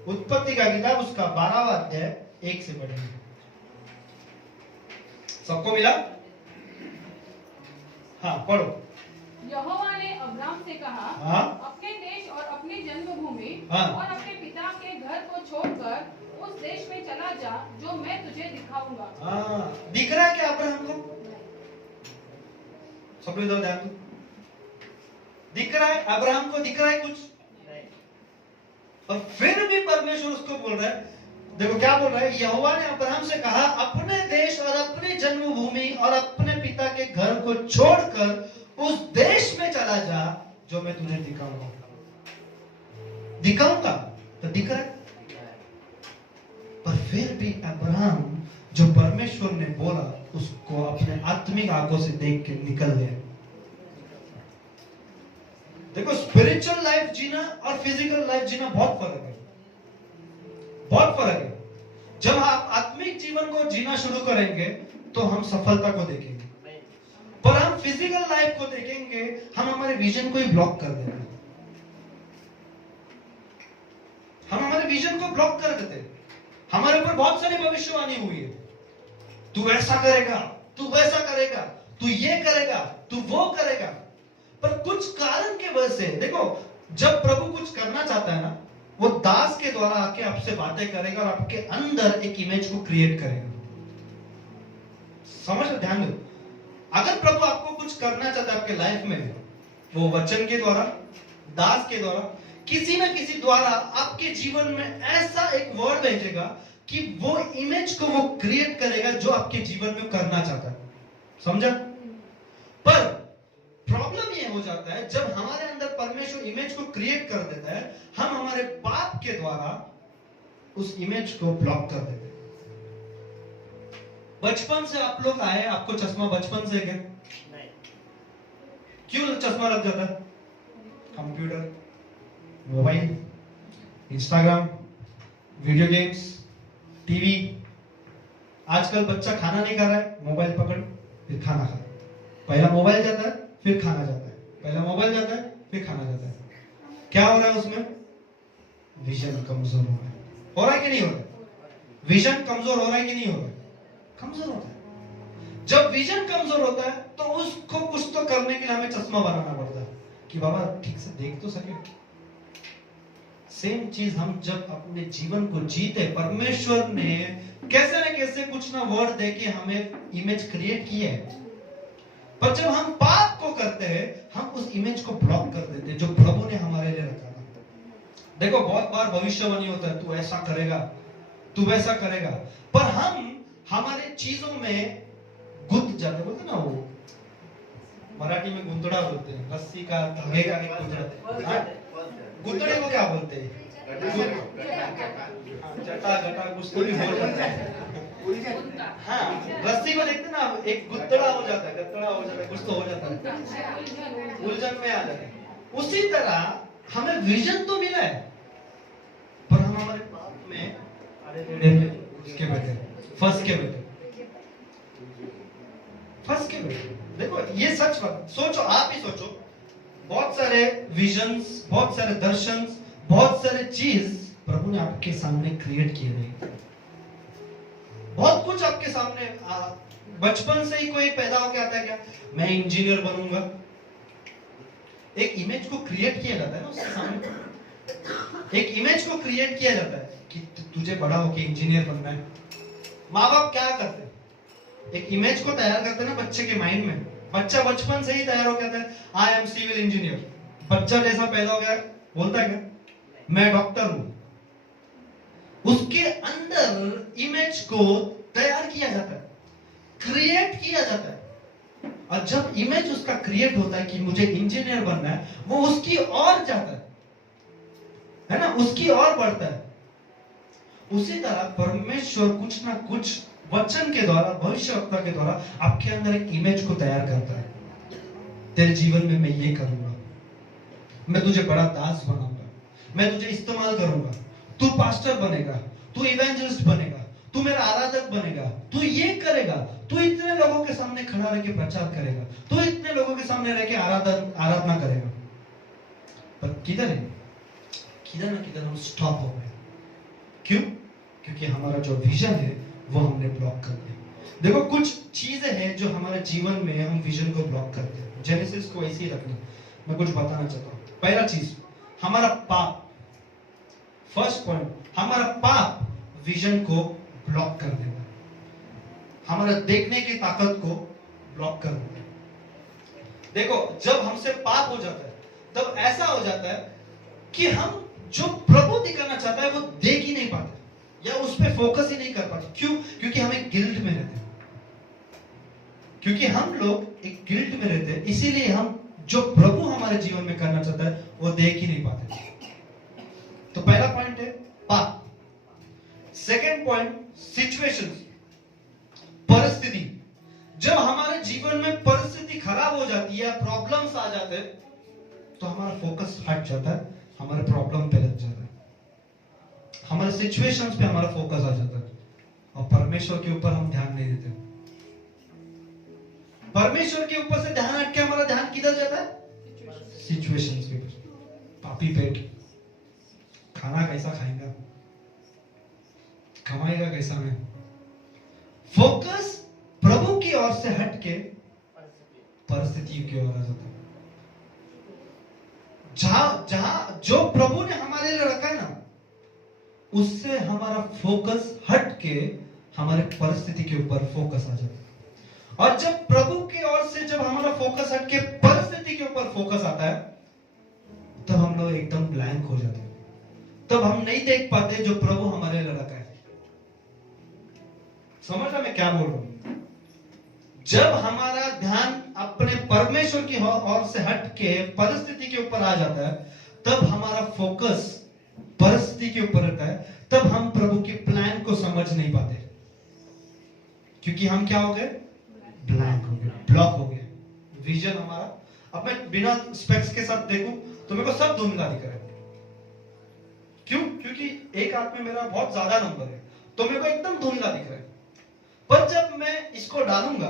उत्पत्ति का किताब उसका 12वां अध्याय 1 से पढ़ेंगे। सबको मिला? हाँ पढ़ो। यहोवा ने अब्राम से कहा, हाँ? अपने देश और अपनी जन्मभूमि हाँ? और अपने पिता के घर को छोड़कर उस देश में चला जा जो मैं तुझे दिखाऊंगा। हाँ, दिख रहा है क्या अब्राहम को? सब लोग इधर ध्यान दो। दिख रहा है अब्राहम को? दिख रहा है कुछ? और फिर भी परमेश्वर उसको बोल रहा है, देखो क्या बोल रहा है, यहोवा ने अब्राहम से कहा अपने देश और अपनी जन्मभूमि और अपने पिता के घर को छोड़कर उस देश में चला जा जो मैं तुझे दिखाऊंगा। दिखाऊंगा तो दिख रहा है, पर फिर भी अब्राहम जो परमेश्वर ने बोला उसको अपने आत्मिक आंखों से देख के निकल गया। देखो स्पिरिचुअल लाइफ जीना और फिजिकल लाइफ जीना बहुत फर्क है, बहुत फर्क है। जब आप आत्मिक जीवन को जीना शुरू करेंगे तो हम सफलता को देखेंगे, पर हम फिजिकल लाइफ को देखेंगे हम हमारे विजन को ही ब्लॉक कर देंगे, हम हमारे विजन को ब्लॉक कर देते हैं। हमारे ऊपर बहुत सारी भविष्यवाणी हुई है, तू ऐसा करेगा, तू वैसा करेगा, तू ये करेगा, तू वो करेगा, पर कुछ कारण के वजह से देखो, जब प्रभु कुछ करना चाहता है ना, वो दास के द्वारा आके आपसे बातें करेगा और आपके अंदर एक इमेज को क्रिएट करेगा। समझ लो, ध्यान दो। अगर प्रभु आपको कुछ करना चाहता है आपके लाइफ में, वो वचन के द्वारा, दास के द्वारा, किसी ना किसी द्वारा आपके जीवन में ऐसा एक वर्ड भेजेगा कि वो इमेज को वो क्रिएट करेगा जो आपके जीवन में करना चाहता है। समझा? पर प्रॉब्लम ये हो जाता है जब हमारे अंदर परमेश्वर इमेज को क्रिएट कर देता है, हम हमारे पाप के द्वारा उस इमेज को ब्लॉक कर देते हैं। बचपन से आप लोग आए, आपको चश्मा बचपन से क्या? नहीं। क्यों चश्मा लग जाता है? Computer, mobile, Instagram, video games, TV. आजकल बच्चा खाना नहीं खा रहा है, मोबाइल पकड़ फिर खाना खा। पहला मोबाइल जाता है फिर खाना जाता है, पहला मोबाइल जाता है फिर खाना जाता है। क्या हो रहा है उसमें? विजन कमजोर हो रहा है कि नहीं हो रहा है? विजन कमजोर हो रहा है कि नहीं हो रहा है? कमजोर होता है। जब विजन कमजोर होता है तो उसको कुछ तो करने के लिए हमें चश्मा बनाना पड़ता है कि बाबा ठीक से देख तो सके। सेम चीज हम जब अपने जीवन को जीते, परमेश्वर ने कैसे न कैसे कुछ ना वर्ड देके हमें इमेज क्रिएट की है, पर जब हम पाप को करते हैं हम उस इमेज को ब्लॉक कर देते हैं जो प्रभु ने हमारे लिए रखा था। देखो बहुत बार भविष्यवाणी होता है, तू ऐसा करेगा, तू वैसा करेगा, पर हम हमारे चीजों में गुंथ जाते, बोलते ना, वो मराठी में गुंतड़ा बोलते हैं, रस्सी का धागे का गुंतड़ा। गुंतड़े को क्या बोलते हैं? जटा जटा कुछ तो भी बोल जाता है। उनका हाँ, रस्सी को देखते ना, एक गुत्तड़ा हो जाता है, गत्तड़ा हो जाता है, कुछ तो हो जाता है, उलझन में आ जाते हैं। उसी तरह हमें विजन तो मिला है, पर हम हमारे पाप में अरे उसके बैठे, फंस के बैठे। देखो ये सच बात, सोचो, आप ही सोचो, बहुत सारे विजन्स, बहुत सारे दर्शन, बहुत सारे चीज प्रभु ने आपके सामने क्रिएट किए हैं। बहुत कुछ आपके सामने, बचपन से ही कोई पैदा होके आता है क्या, मैं इंजीनियर बनूंगा, एक इमेज को क्रिएट किया जाता है ना उसके सामने, एक इमेज को क्रिएट किया जाता है कि तुझे बड़ा होके इंजीनियर बनना है। माँ बाप क्या करते हैं, एक इमेज को तैयार करते हैं ना बच्चे के माइंड में। बच्चा बचपन से ही तैयार हो कहता है आई एम सिविल इंजीनियर। बच्चा जैसा पैदा हो गया बोलता है क्या, मैं डॉक्टर हूं। उसके अंदर इमेज को तैयार किया जाता है, क्रिएट किया जाता है, और जब इमेज उसका क्रिएट होता है कि मुझे इंजीनियर बनना है, वो उसकी ओर जाता है ना, उसकी ओर बढ़ता है। उसी तरह परमेश्वर कुछ ना कुछ वचन के द्वारा, भविष्यवक्ता के द्वारा आपके अंदर एक इमेज को तैयार करता है। तेरे जीवन में मैं ये करूंगा, मैं तुझे बड़ा दास बनाऊंगा, मैं तुझे इस्तेमाल करूंगा, तू पास्टर बनेगा, तू इवेंजलिस्ट बनेगा, तू मेरा आराधक बनेगा, तू ये करेगा, तू इतने लोगों के सामने खड़ा रह के प्रचार करेगा, तू इतने लोगों के सामने रह के आराधना करेगा। पर किधर है, किधर ना किधर हम स्टॉप हो गए। क्यों? क्योंकि हमारा जो विजन है वो हमने ब्लॉक कर दिया। देखो कुछ चीजें हैं जो हमारे जीवन में हम विजन को ब्लॉक करते हैं। जेनेसिस को ऐसे ही रखना, मैं कुछ बताना चाहता हूँ। पहला चीज, हमारा पाप। फर्स्ट पॉइंट, हमारा पाप विजन को ब्लॉक कर देगा, हमारा देखने की ताकत को ब्लॉक कर देगा। देखो जब हमसे पाप हो जाता है तब ऐसा हो जाता है कि हम जो प्रभु दिखाना चाहता है वो देख ही नहीं पाते, या उस पर फोकस ही नहीं कर पाते। क्यों? क्योंकि हम एक गिल्ट में रहते हैं, क्योंकि हम लोग एक गिल्ट में रहते हैं, इसीलिए हम जो प्रभु हमारे जीवन में करना चाहता है वो देख ही नहीं पाते। तो पहला पॉइंट है पाप। सेकेंड पॉइंट, सिचुएशंस, परिस्थिति। जब हमारे जीवन में परिस्थिति खराब हो जाती है, प्रॉब्लम्स आ जाते हैं, तो हमारा फोकस हट जाता है, हमारे प्रॉब्लम पे लग जाता है, हमारे सिचुएशंस पे हमारा फोकस आ जाता है, और परमेश्वर के ऊपर हम ध्यान नहीं देते। परमेश्वर के ऊपर से ध्यान हट के हमारा ध्यान किधर जाता है? सिचुएशंस के ऊपर। पापी पेट, खाना कैसा खाएगा, कमाएगा कैसा मैं। फोकस प्रभु की ओर से हट के परिस्थितियों की ओर आ जाता है। जहां जो प्रभु ने हमारे लिए रखा है ना, उससे हमारा फोकस हट के हमारे परिस्थिति के ऊपर फोकस आ जाता है। और जब प्रभु की ओर से जब हमारा फोकस हट के परिस्थिति के ऊपर फोकस आता है, तब हम लोग एकदम ब्लैंक हो जाते हैं, तब हम नहीं देख पाते जो प्रभु हमारे लिए रखा है। समझ रहा मैं क्या बोल रहा हूं? जब हमारा ध्यान अपने परमेश्वर की ओर से हट के परिस्थिति के ऊपर आ जाता है, तब हमारा फोकस परिस्थिति के ऊपर रहता है, तब हम प्रभु के प्लान को समझ नहीं पाते, क्योंकि हम क्या हो गए? ब्लैंक हो गए, ब्लॉक हो गए। विजन हमारा, अब मैं बिना स्पेक्स के साथ देखूं तो मेरे को सब धुंधला दिख रहा है। क्यों? क्योंकि एक हाथ में मेरा बहुत ज्यादा नंबर है, तो मेरे को एकदम धुंधला दिख रहा है। पर जब मैं इसको डालूंगा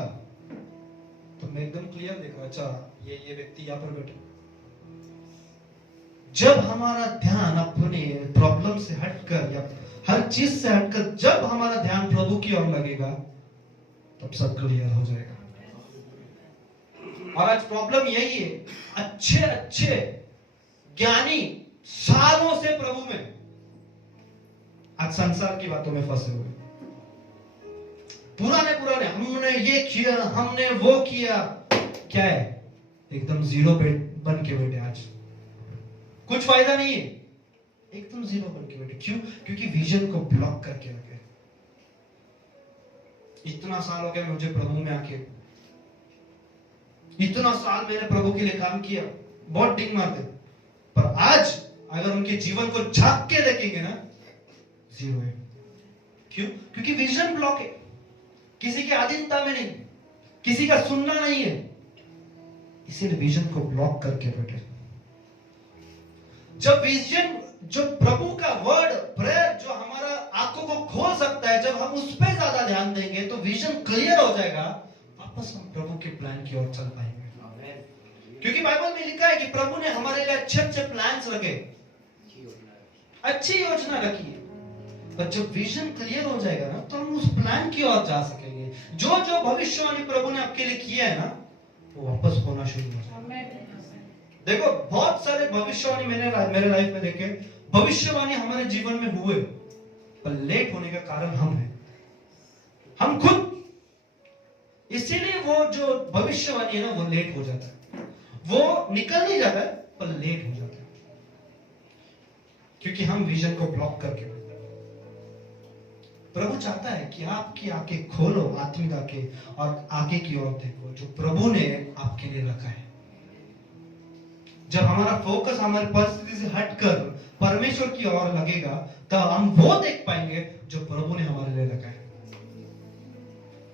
तो मैं एकदम क्लियर देख रहा, अच्छा ये व्यक्ति यहां पर बैठे। जब हमारा ध्यान अपने प्रॉब्लम से हटकर या हर चीज से हटकर जब हमारा ध्यान प्रभु की ओर लगेगा, तब सब क्लियर हो जाएगा। और आज प्रॉब्लम यही है, अच्छे अच्छे ज्ञानी सालों से प्रभु में, आज संसार की बातों में फंसे हुए। पुराने हमने ये किया, हमने वो किया, क्या है? एकदम जीरो पे बन के बैठे। आज कुछ फायदा नहीं है, एकदम जीरो बन के बैठे। क्यों? क्योंकि विजन को ब्लॉक करके रखे। इतना साल हो गया मुझे प्रभु में आके, इतना साल मैंने प्रभु के लिए काम किया, बहुत डिंग मारते, पर आज अगर उनके जीवन को झांक के देखेंगे ना, जीरो है। क्यों? क्योंकि विजन ब्लॉक है। किसी की अधीनता में नहीं, किसी का सुनना नहीं है, इसीलिए विजन को ब्लॉक करके बैठे। जब विजन, जो प्रभु का वर्ड प्रेयर जो हमारा आंखों को खोल सकता है, जब हम उस पर ज्यादा ध्यान देंगे तो विजन क्लियर हो जाएगा, वापस हम प्रभु के प्लान की ओर चल पाएंगे। क्योंकि बाइबल में लिखा है कि प्रभु ने हमारे लिए अच्छे अच्छे प्लान्स रखे, अच्छी योजना रखी है, पर जब विजन क्लियर हो जाएगा ना तो हम उस प्लान की ओर जा सकेंगे। जो जो भविष्यवाणी प्रभु ने आपके लिए किया है ना, वो वापस होना शुरू हो जाएगा। देखो बहुत सारे भविष्यवाणी मेरे लाइफ में देखे, भविष्यवाणी हमारे जीवन में हुए, पर लेट होने का कारण हम हैं, हम खुद। इसीलिए वो जो भविष्यवाणी है ना, वो लेट हो जाता है, वो निकल नहीं जाता है, पर लेट हो जाता है, क्योंकि हम विजन को ब्लॉक करके। प्रभु चाहता है कि आपकी आंखें खोलो, आत्मिक आंखें, और आगे की ओर देखो जो प्रभु ने आपके लिए रखा है। जब हमारा फोकस हमारी परिस्थिति से हटकर परमेश्वर की ओर लगेगा, तब हम वो देख पाएंगे जो प्रभु ने हमारे लिए रखा है।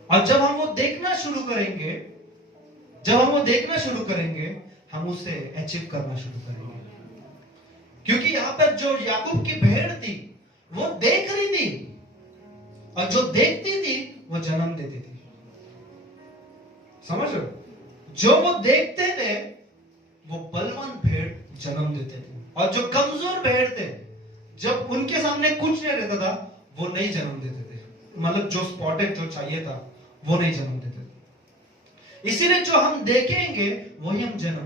और जब हम वो देखना शुरू करेंगे, हम उसे अचीव करना शुरू करेंगे। क्योंकि यहाँ पर जो याकूब की भेड़ थी, वो देख रही थी, और जो देखती थी वो जन्म देती थी। समझ रहे हो? जो वो देखते थे वो बलवान भेड़ जन्म देते थे, और जो कमजोर भेड़ थे, जब उनके सामने कुछ नहीं रहता था, वो नहीं जन्म देते थे। मतलब जो स्पॉटेड जो चाहिए था वो नहीं जन्म देते थे। इसीलिए जो हम देखेंगे वही हम जन्म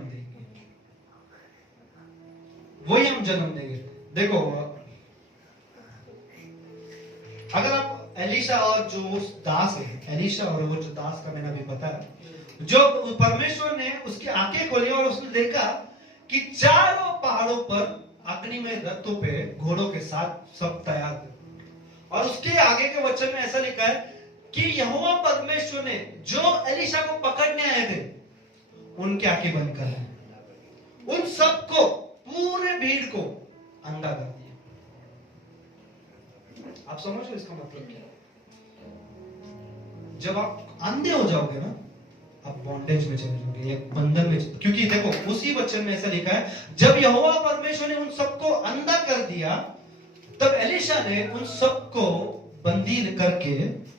देंगे, देखो अगर आप एलिशा और जो उस दास है, एलिशा और वो जो दास का मैंने अभी बताया, जो परमेश्वर ने उसकी आंखें खोली और उसने देखा कि चारों पहाड़ों पर अग्नि में रथों पे घोड़ों के साथ सब तैयार थे, और उसके आगे के वचन में ऐसा लिखा है कि यहोवा परमेश्वर ने जो एलिशा को पकड़ने आए थे उनकी आंखें बंद कर दी, उन सबको, पूरे भीड़ को अंधा कर दिया। आप समझ लो इसका मतलब क्या? जब आप अंधे हो जाओगे ना, आप बॉन्डेज में चले जाओगे, एक बंधन में। क्योंकि देखो उसी वचन में ऐसा लिखा है, जब यहोवा परमेश्वर ने उन सबको अंधा कर दिया, तब एलिशा ने उन सबको बंदी करके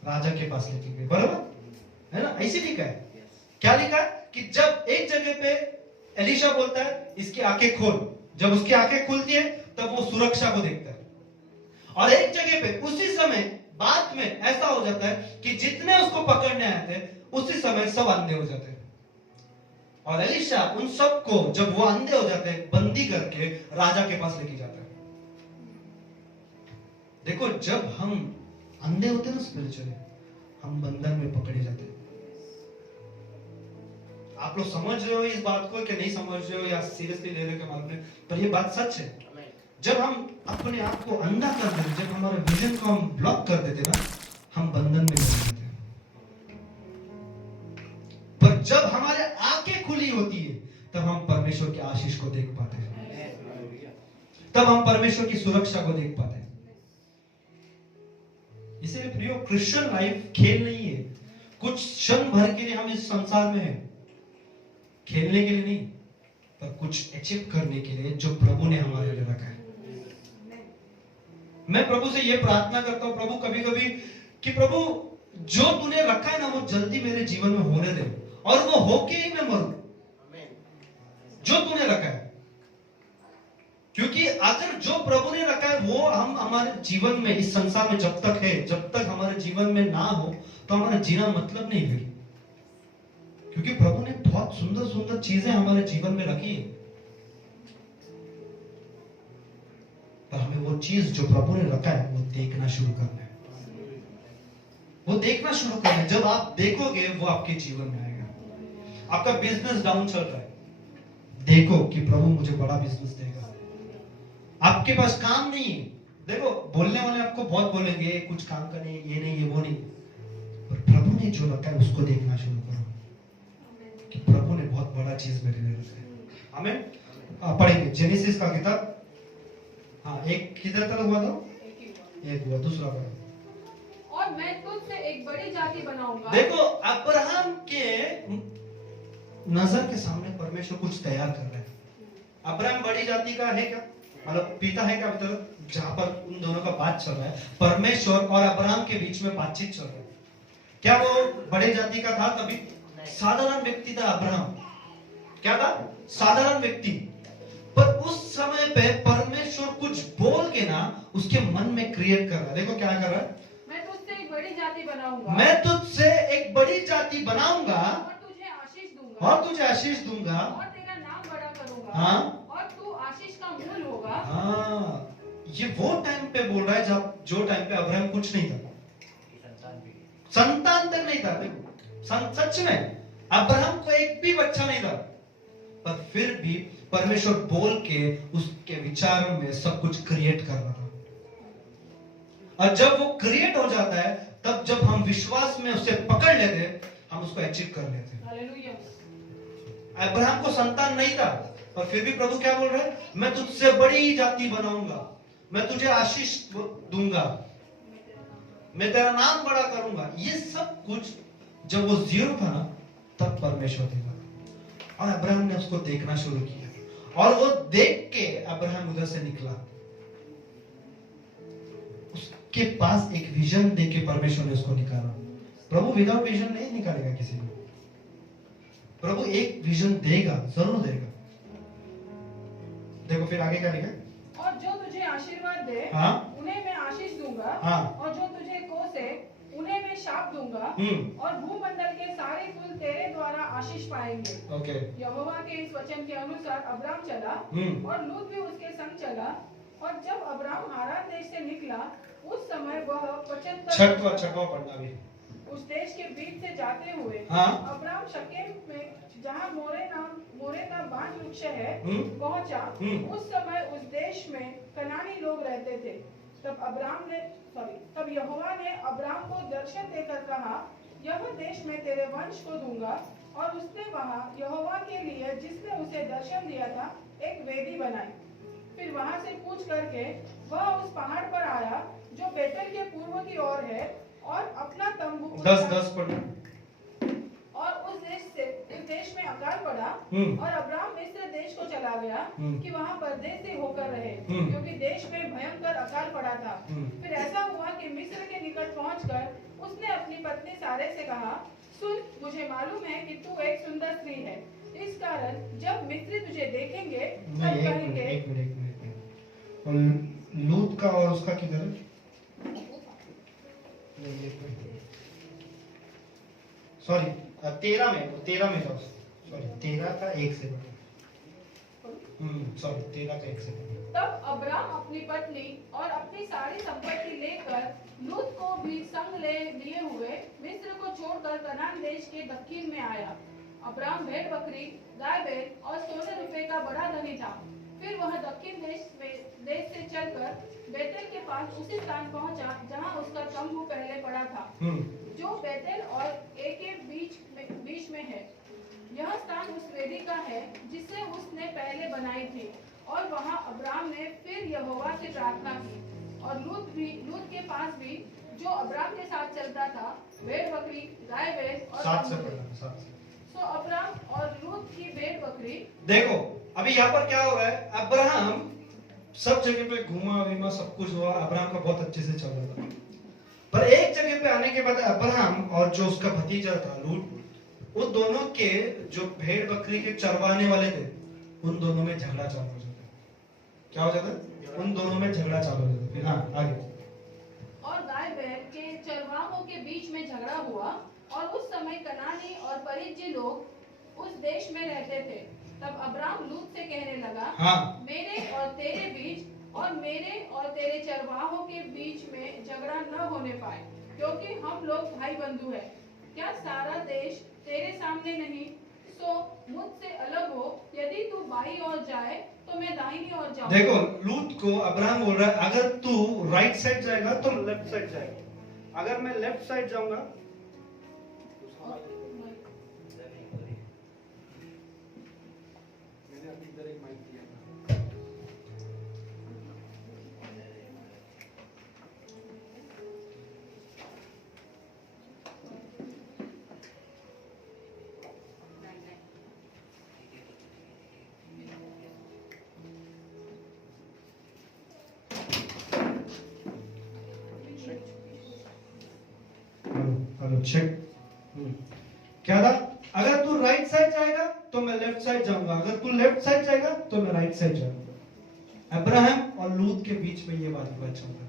राजा के पास लेके गए। बराबर है ना? ऐसे लिखा है। क्या लिखा है कि जब एक जगह पे एलिशा बोलता है इसकी आंखें खोल, जब उसकी आंखें खुलती है तब वो सुरक्षा को देखता है, और एक जगह पे उसी समय बाद में ऐसा हो जाता है कि जितने उसको पकड़ने आए थे उसी समय सब अंधे हो जाते हैं, और एलिशा उन सबको जब वो अंधे हो जाते हैं बंदी करके राजा के पास लेके जाता है। देखो जब हम अंधे होते हैं ना स्पिरिचुअली, हम बंधन में पकड़े जाते हैं। आप लोग समझ रहे हो इस बात को कि नहीं समझ रहे हो, या सीरियसली ले रहे हो मालूम नहीं, पर ये बात सच है। जब हम अपने आप को अंधा कर देते, जब हमारे विजन को हम ब्लॉक कर देते ना, हम बंधन में बन जाते हैं। पर जब हमारे आंखें खुली होती है तब हम परमेश्वर की आशीष को देख पाते हैं, तब हम परमेश्वर की सुरक्षा को देख पाते हैं। इसलिए प्रियो, क्रिश्चियन लाइफ खेल नहीं है। कुछ क्षण भर के लिए हम इस संसार में हैं, खेलने के लिए नहीं, पर कुछ अचीव करने के लिए जो प्रभु ने हमारे लिए रखा है। मैं प्रभु से ये प्रार्थना करता हूं प्रभु कभी कभी कि प्रभु जो तूने रखा है ना, वो जल्दी मेरे जीवन में होने दे, और वो होके ही मैं मरूं, जो तूने रखा है। क्योंकि अगर जो प्रभु ने रखा है वो हम हमारे जीवन में, इस संसार में जब तक है, जब तक हमारे जीवन में ना हो तो हमारा जीना मतलब नहीं है। क्योंकि प्रभु ने बहुत सुंदर सुंदर चीजें हमारे जीवन में रखी है, पर हमें वो चीज जो प्रभु ने रखा है वो देखना शुरू करना है, वो देखना शुरू करना है। जब आप देखोगे वो आपके जीवन में आएगा। आपका बिजनेस डाउन चल रहा है, देखो कि प्रभु मुझे बड़ा बिजनेस देगा। आपके पास काम नहीं है, देखो बोलने वाले आपको बहुत बोलेंगे कुछ काम का नहीं, ये नहीं, ये वो नहीं, पर प्रभु ने जो रखा है उसको देखना शुरू करो कि प्रभु ने बहुत बड़ा चीज मेरे लिए रखा है। आमीन। पढ़ेंगे जेनेसिस का किताब। हाँ, एक किधर तक हुआ था? एक हुआ, दूसरा पढ़ो। और मैं तुझसे एक बड़ी जाति बनाऊंगा। देखो अब्राहम के नजर के सामने परमेश्वर कुछ तैयार कर रहे हैं। अब्राहम बड़ी जाति का है क्या, मतलब पिता है क्या अभी तक, जहां पर उन दोनों का बात चल रहा है, परमेश्वर और अब्राहम के बीच में बातचीत चल रही है। क्या वो बड़ी जाति का था कभी? साधारण व्यक्ति था अब्राहम। क्या था? साधारण व्यक्ति। पर उस समय पे परमेश्वर कुछ बोल के ना उसके मन में क्रिएट कर रहा है। देखो क्या कर रहा है? मैं तुझसे एक बड़ी जाति बनाऊंगा। मैं तुझसे एक बड़ी जाति बनाऊंगा और तुझे आशीष दूंगा। और तुझे आशीष दूंगा और तेरा नाम बड़ा करूंगा। हाँ, और तू आशीष का मूल होगा। हाँ, ये वो टाइम पे बोल रहा है जब जो टाइम पे अब्राहम कुछ नहीं था, संतान तक नहीं था। देखो सच में अब्राहम को एक भी बच्चा नहीं था, पर फिर भी परमेश्वर बोल के उसके विचारों में सब कुछ क्रिएट कर रहा था। और जब वो क्रिएट हो जाता है तब जब हम विश्वास में उसे पकड़ लेते हम उसको अचीव कर लेते। हालेलुया। अब्राहम को संतान नहीं था और फिर भी प्रभु क्या बोल रहे हैं? मैं तुझसे बड़ी जाति बनाऊंगा, मैं तुझे आशीष दूंगा, मैं तेरा नाम बड़ा करूंगा। ये सब कुछ जब वो जीरो था ना तब परमेश्वर देखा और अब्राहम ने उसको देखना शुरू किया और वो देख के अब्राहम उधर से निकला। उसके पास एक विजन देके परमेश्वर ने उसको निकाला। प्रभु विदाउट विजन नहीं निकालेगा किसी को। प्रभु एक विजन देगा, जरूर देगा। देखो फिर आगे क्या लिखा? और जो तुझे आशीर्वाद दे हाँ? उन्हें मैं आशीष दूंगा। हाँ? और जो तुझे कोसे उन्हें मैं शाप दूंगा। और भूमंडल के सारे कुल तेरे द्वारा आशीष पाएंगे। ओके। यहोवा के इस वचन के अनुसार अब्राम चला और लूत भी उसके संग चला। और जब अब्राम हारान देश से निकला उस समय वह 75 छठवां पढ़ना भी। उस देश के बीच से जाते हुए हाँ? अब्राम शकेम में जहाँ मोरे का बांज वृक्ष है पहुंचा। उस समय उस देश में कनानी लोग रहते थे। तब यहोवा ने अब्राम को दर्शन देकर कहा, यह देश मैं तेरे वंश को दूंगा। और उसने वहां यहोवा के लिए जिसने उसे दर्शन दिया था एक वेदी बनाई। फिर वहां से कूच करके वह उस पहाड़ पर आया जो बेतेल के पूर्व की ओर है और अपना तंबू 10 पढ़ना। और उस देश में अकाल पड़ा और अब्राम मिस्र देश को चला गया कि वहां परदेसी होकर रहे, क्योंकि देश में भयंकर अकाल पड़ा था। फिर ऐसा हुआ कि मिस्र के निकट पहुंचकर उसने अपनी पत्नी सारे से कहा, सुन, मुझे मालूम है कि तू एक सुंदर स्त्री है। इस कारण जब मिस्री तुझे देखेंगे तब कहेंगे। एक मिनट। लूत का और उसका किधर है? सॉरी 13 में जाओ। सॉरी 13 का 1 से सॉरी 13 का 1 से। तब अब्राम अपनी पत्नी और अपनी सारी संपत्ति लेकर लूत को भी संग लिए हुए मिस्र को छोड़कर कनान देश के दक्षिण में आया। अब्राम भेड़ बकरी, गाय बैल और सोने रुपए का बड़ा धनी था। फिर वह दक्षिण देश से चलकर बेतेल के पास उसी स्थान पहुंचा जहां उसका तंबू पहले पड़ा था, जो बेतेल और ए के बीच में है। यह स्थान उस वेदी का है जिसे उसने पहले बनाई थी। और वहां अब्राम ने फिर यहोवा से प्रार्थना की। और लूत के पास भी जो अब्राम के साथ चलता था भेड़ बकरी, गाय बैल और सो अब्राम और लूत की भेड़ बकरी। देखो अभी यहाँ पर क्या हो रहा है? अब्राहम सब जगह पे घुमा सब कुछ हुआ, अब्राहम का बहुत अच्छे से चल रहा था। पर एक जगह पे आने के बाद अब्राहम और जो उसका भतीजा था लूत, उन दोनों के जो भेड़ बकरी के चरवाने वाले थे उन दोनों में झगड़ा चालू हो जाता है। क्या हो जाता है? उन दोनों में झगड़ा चालू हो जाता है। फिर हाँ आगे। और गाय बैल के चरवाहों के बीच में झगड़ा हुआ और उस समय कनानी और परिज्जी लोग उस देश में रहते थे। तब अब्राम लूत से कहने लगा, हाँ? मेरे और तेरे बीच और मेरे और तेरे चरवाहों के बीच में झगड़ा न होने पाए, क्योंकि हम लोग भाई बंधु हैं। क्या सारा देश तेरे सामने नहीं? सो मुझसे अलग हो। यदि तू बाईं ओर जाए तो मैं दाहिनी ओर जाऊंगा। देखो लूत को अब्राहम बोल रहा है, अगर तू राइट साइड जाएगा तो लेफ्ट साइड जाएगा, अगर मैं लेफ्ट साइड जाऊंगा चेक। क्या था? अगर तू राइट साइड जाएगा तो मैं लेफ्ट साइड जाऊंगा, अगर तू लेफ्ट साइड जाएगा तो मैं राइट साइड जाऊंगा। अब्राहम और लूत के बीच में ये वाद विवाद चल रहा है।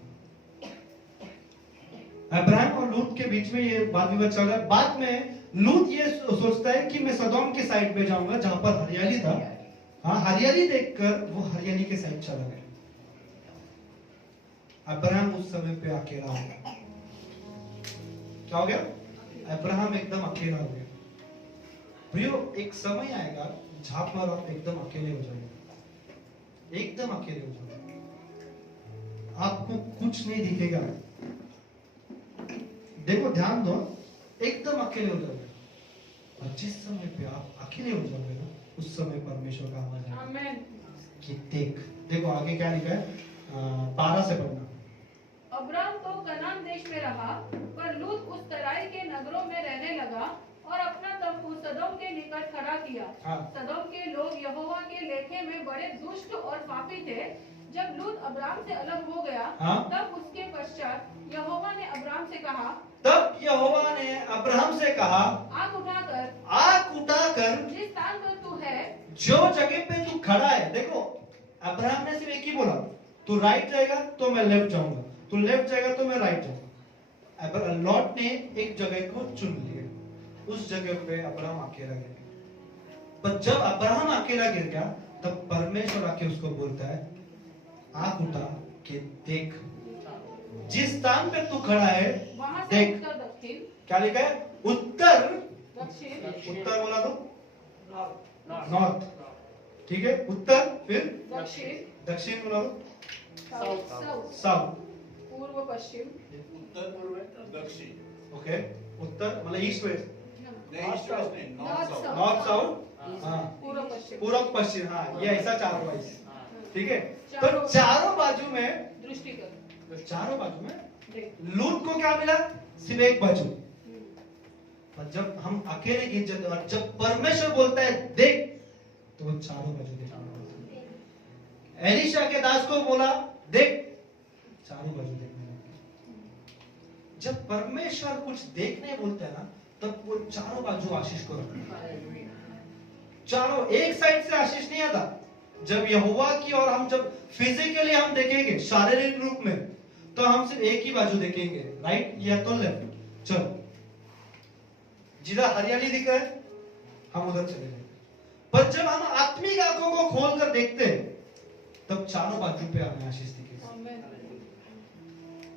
अब्राहम और लूत के बीच में ये वाद विवाद चल रहा है। बाद में लूत ये सोचता है कि मैं सदोम के साइड पे जाऊंगा जहां पर हरियाली था। हाँ, हरियाली देखकर वो हरियाली के साइड चला गया। अब्राहम उस समय पे अकेला हो गया। क्या हो गया? अब्राहम एकदम अकेला हो गया। प्रियो, एक समय आएगा जहां पर आप एकदम अकेले हो जाएंगे, एकदम अकेले हो जाएंगे, आपको कुछ नहीं दिखेगा। देखो, ध्यान दो, एकदम अकेले हो जाओगे। और जिस समय पे आप अकेले हो जाओगे ना, उस समय परमेश्वर का आवाज आएगा। आमीन। कि देखो आगे क्या लिखा है, 12 से पढ़ना। अब्राम तो कनान देश में रहा, पर लूत उस तराई के नगरों में रहने लगा और अपना तम्बू सदोम के निकट खड़ा किया। हाँ। सदोम के लोग यहोवा के लेखे में बड़े दुष्ट और पापी थे। जब लूत अब्राम से अलग हो गया, हाँ? तब उसके पश्चात यहोवा ने अब्राम से कहा, आग उठाकर जिस स्थान पर तू है, जो जगह पे तू खड़ा है। देखो, अब्राहम ने सिर्फ एक ही बोला, तू राइट जाएगा तो मैं लेफ्ट जाऊंगा, तू लेफ्ट जाएगा तो मैं राइट जाऊंगा। लॉट ने एक जगह को चुन लिया, उस जगह पे अब्राहम अकेला गिर गया। पर जब अब्राहम अकेला गिर गया, तब परमेश्वर आके उसको बोलता है, आंख उठा के देख, जिस स्थान पे तू खड़ा है देख। क्या लिखा है? उत्तर दक्षिण। उत्तर बोला तो नॉर्थ, ठीक है। उत्तर, फिर दक्षिण। दक्षिण बोला तो साउथ। पूर्व पश्चिम। उत्तर पूर्व दक्षिण। ओके, उत्तर मतलब ईस्ट वेस्ट, नॉर्थ साउथ, हाँ, पूर्व पश्चिम। हाँ, ये ऐसा चारों वाइज, ठीक है। तो चारों बाजू में दृष्टि कर, चारों बाजू में लूत को क्या मिला? सिर्फ एक बाजू। और जब हम अकेले गिर जाते और जब परमेश्वर बोलता है देख, तो वो चारों बाजू देखना। एलीशा के दास को बोला देख, चारों बाजू देखने लगे। जब परमेश्वर कुछ देखने बोलता है ना, तब वो चारों बाजू आशीष को रखता है। चारों, एक साइड से आशीष नहीं आता। जब यहोवा की और हम जब फिजिकली हम देखेंगे शारीरिक रूप में, तो हम सिर्फ एक ही बाजू देखेंगे, राइट या तो लेफ्ट। चलो, जिधर हरियाली दिख रहा है हम उधर चले जाएंगे। पर जब हम आत्मिक आंखों को खोल कर देखते हैं, तब चारों बाजू पे हमें आशीष दिखेगी,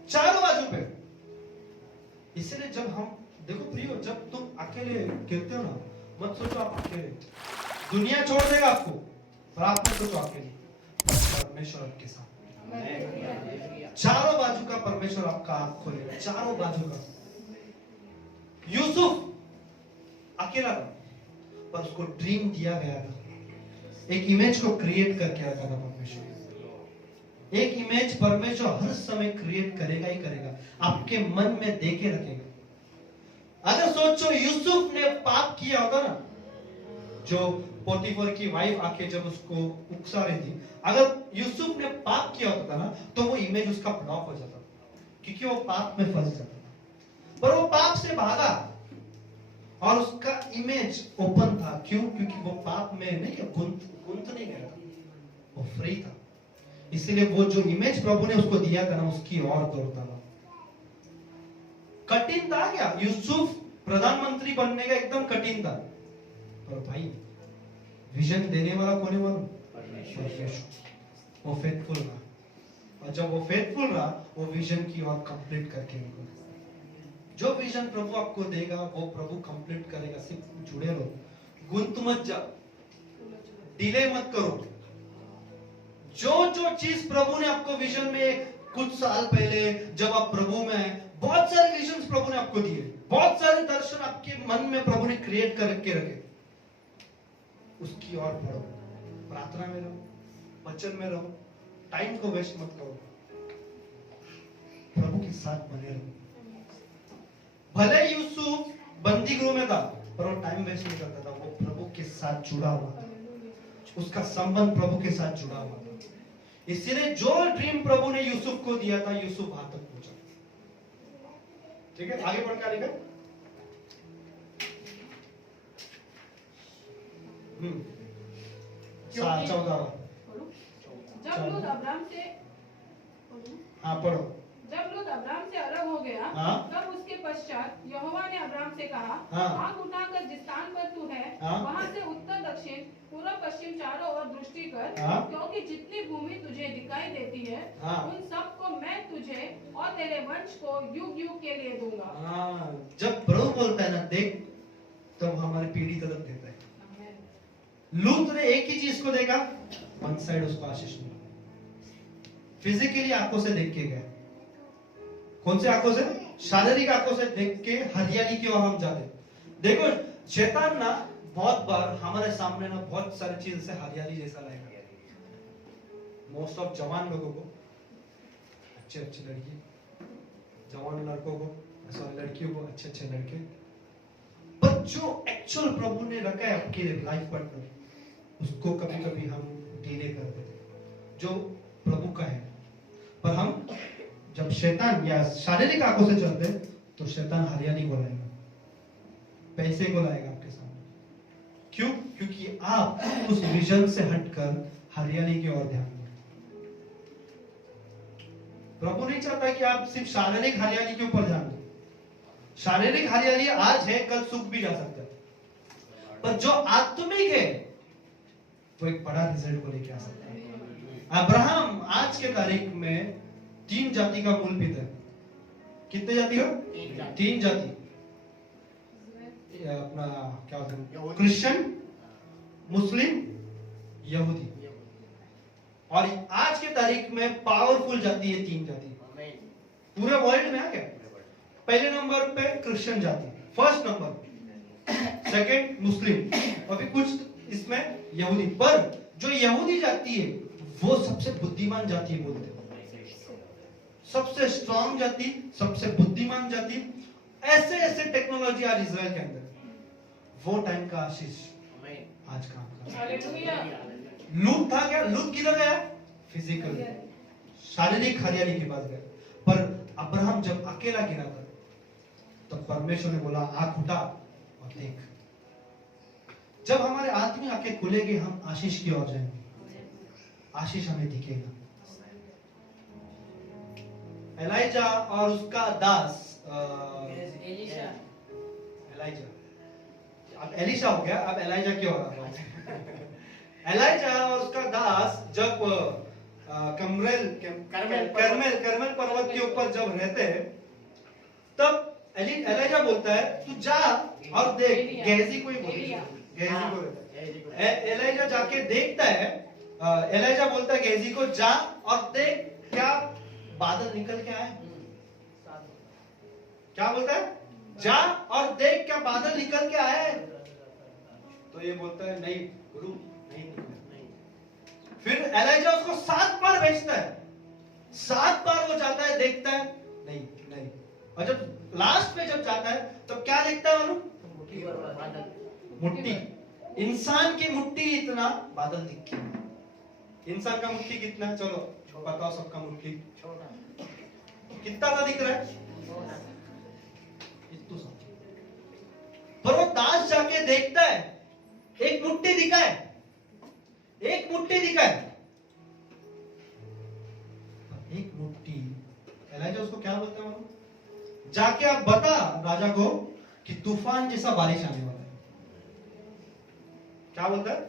चारों बाजू पे। इसलिए जब हम देखो प्रियो, जब तुम अकेले गिरते हो ना, मत सोचो आप अकेले, दुनिया छोड़ देगा आपको, पर आप मत सोचो अकेले, परमेश्वर आपके साथ। चारों बाजू का परमेश्वर आपका आंख खोलेगा, चारों बाजू का। यूसुफ अकेला था, पर उसको ड्रीम दिया गया था, एक इमेज को क्रिएट करके रखा था परमेश्वर। एक इमेज परमेश्वर हर समय क्रिएट करेगा ही करेगा, आपके मन में देके रखेगा। अगर सोचो यूसुफ ने पाप किया होता ना, जो पोतीफर की वाइफ आके जब उसको उकसा रही थी, अगर यूसुफ ने पाप किया होता ना, तो वो इमेज उसका ब्लॉक हो जाता, क्योंकि वो पाप में फंस जाता था। पर वो पाप से भागा और उसका इमेज ओपन था। क्यों? क्योंकि वो पाप में नहीं गुंत नहीं गया था, वो फ्री था। इसलिए वो जो इमेज प्रभु ने उसको दिया था ना, उसकी और दौड़ता था। कठिन था क्या? यूसुफ प्रधानमंत्री बनने का एकदम कठिन था, पर भाई विजन देने वाला कौन है मालूम? परमेश्वर। वो फेथफुल रहा, और जब वो फेथफुल रहा, वो विजन की और कंप्लीट करके निकला। जो विजन प्रभु आपको देगा वो प्रभु कंप्लीट करेगा। सिर्फ जुड़े रहो, गुंत मत जाओ, डिले मत करो। जो चीज प्रभु ने आपको विजन में कुछ साल पहले जब आप प्रभु में आए, बहुत सारे विजन प्रभु ने आपको दिए, बहुत सारे दर्शन आपके मन में प्रभु ने क्रिएट करके रखे, उसकी ओर बढ़ो, प्रार्थना में रहो, वचन में रहो, टाइम को वेस्ट मत करो, प्रभु के साथ बने रहो। भले यूसुफ बंदी गृह में था, पर वो टाइम वेस्ट नहीं करता था, वो प्रभु के साथ जुड़ा हुआ था, उसका संबंध प्रभु के साथ जुड़ा हुआ था। इसीलिए जो ड्रीम प्रभु ने यूसुफ को दिया था, यूसुफ वहां तक पहुंचा। ठीक है, आगे बढ़ क्या लिखा? क्योंकि- 14। जब लूत अब्राम से हाँ पढ़ो। जब लूत अब्राम से अलग हो गया, हाँ। तब उसके पश्चात यहोवा ने अब्राम से कहा, हाँ। आँख उठाकर जिस स्थान पर तू है, हाँ। वहाँ से उत्तर दक्षिण पूर्व पश्चिम चारों ओर दृष्टि कर, हाँ। क्योंकि जितनी भूमि तुझे दिखाई देती है, हाँ। उन सब को मैं तुझे और तेरे वंश को युग युग के लिए दूंगा। हाँ, जब प्रभु बोलता है ना देख, तब हमारी पीढ़ी तरफ देता है। लूत ने एक ही चीज को देखा, वन साइड उसको आशीष मिला। फिजिकली आंखों से देख के गए। कौन से आंखों से? शारीरिक आंखों से देख के हरियाली की ओर हम जाते। देखो शैतान ना बहुत बार हमारे सामने ना बहुत सारी चीज से हरियाली जैसा लाएगा। मोस्ट ऑफ जवान लोगों को, अच्छे अच्छे लड़की, जवान लड़कों को, सॉरी लड़कियों को अच्छे अच्छे लड़के, पर जो एक्चुअल प्रभु ने रखा है आपके लिए लाइफ पार्टनर, उसको कभी कभी हम डिले कर देते जो प्रभु का है। पर हम जब शैतान या शारीरिक आंखों से चलते तो शैतान हरियाली को लाएगा, पैसे को लाएगा आपके सामने। क्यों? क्योंकि आप उस विजन से हटकर हरियाली की ओर ध्यान दें। प्रभु नहीं चाहता कि आप सिर्फ शारीरिक हरियाली के ऊपर ध्यान दें। शारीरिक हरियाली आज है, कल सूख भी जा सकता है, पर जो आत्मिक है वो एक बड़ा रिजल्ट को लेके आ सकता है। अब्राहम आज के तारीख में 3 जाति का मूल पिता है। कितने जाति हो? 3 जाति। अपना क्या होता है? क्रिश्चियन, मुस्लिम, यहूदी। और आज के तारीख में पावरफुल जाति है 3 जाति पूरे वर्ल्ड में है। क्या? पहले नंबर पे क्रिश्चियन जाति, फर्स्ट नंबर, सेकंड मुस्लिम, और भी कुछ इसमें यहूदी। पर जो यहूदी जाति है वो सबसे बुद्धिमान जाति है बोलते हैं, सबसे स्ट्रांग जाति, सबसे बुद्धिमान जाति। ऐसे ऐसे टेक्नोलॉजी आज इजराइल के अंदर, वो टाइम का आशीष आज काम कर रहा है। लूत था क्या? लूत किधर गया? फिजिकल शारीरिक हरियाली के पास गया। पर अब्राहम जब अकेला गिरा था तो परमेश्वर ने बोला आंख उठा और देख। जब हमारे आत्मिक आंखें खुलेगी हम आशीष की ओर जाएंगे, आशीष हमें दिखेगा। एलाइजा और उसका दास एलाइजा, अब एलिशा हो गया, अब एलाइजा क्यों हो रहा है? एलाइजा और उसका दास जब करमेल पर्वत के ऊपर जब रहते हैं, तब एलाइजा बोलता है तू जा और देख। गेहजी को ही एलाइजा जाके देखता है। एलाइजा बोलता है गेहजी को जा और देख क्या बादल निकल के आए। क्या बोलता है? जा और देख क्या बादल निकल के आए। तो ये बोलता है नहीं गुरु नहीं निकले। फिर एलाइजा उसको 7 बार भेजता है, 7 बार वो जाता है, देखता है नहीं नहीं। और जब लास्ट में जब जाता है तो क्या देखता है मालूम? मुट्ठी। इंसान की मुट्ठी इतना बादल दिखती है। इंसान का मुट्ठी कितना? चलो बताओ सबका मुट्ठी कितना सा दिख रहा है? इतना सा। पर वो दास जाके देखता है एक मुट्ठी दिखा है, एक मुट्ठी दिखा है, एक मुट्ठी। एलाइजा उसको क्या बोलता है मालूम? जाके आप बता राजा को कि तूफान जैसा बारिश आने वाला है। क्या बोलता है?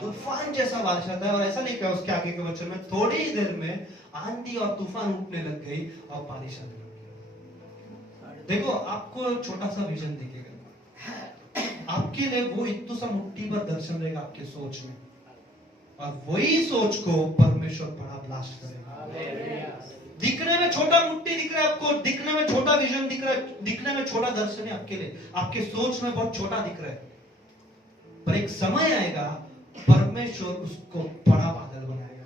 तूफान जैसा बारिश आता है। और ऐसा नहीं कहा उसके आगे के वचन में, थोड़ी ही देर में आंधी और तूफान उठने लग गई और बारिश आने लग गई। देखो आपको छोटा सा विजन दिखेगा, आपके लिए वो इतना सा मुट्ठी पर दर्शन रहेगा आपके सोच में, और वही सोच को परमेश्वर बड़ा ब्लास्ट करेगा। दिखने में छोटा मुट्ठी दिख रहा है आपको, दिखने में छोटा विजन दिख रहा है, दिखने में छोटा दर्शन है आपके लिए, आपके सोच में बहुत छोटा दिख रहा है, पर एक समय आएगा परमेश्वर उसको बड़ा बादल बनाएगा।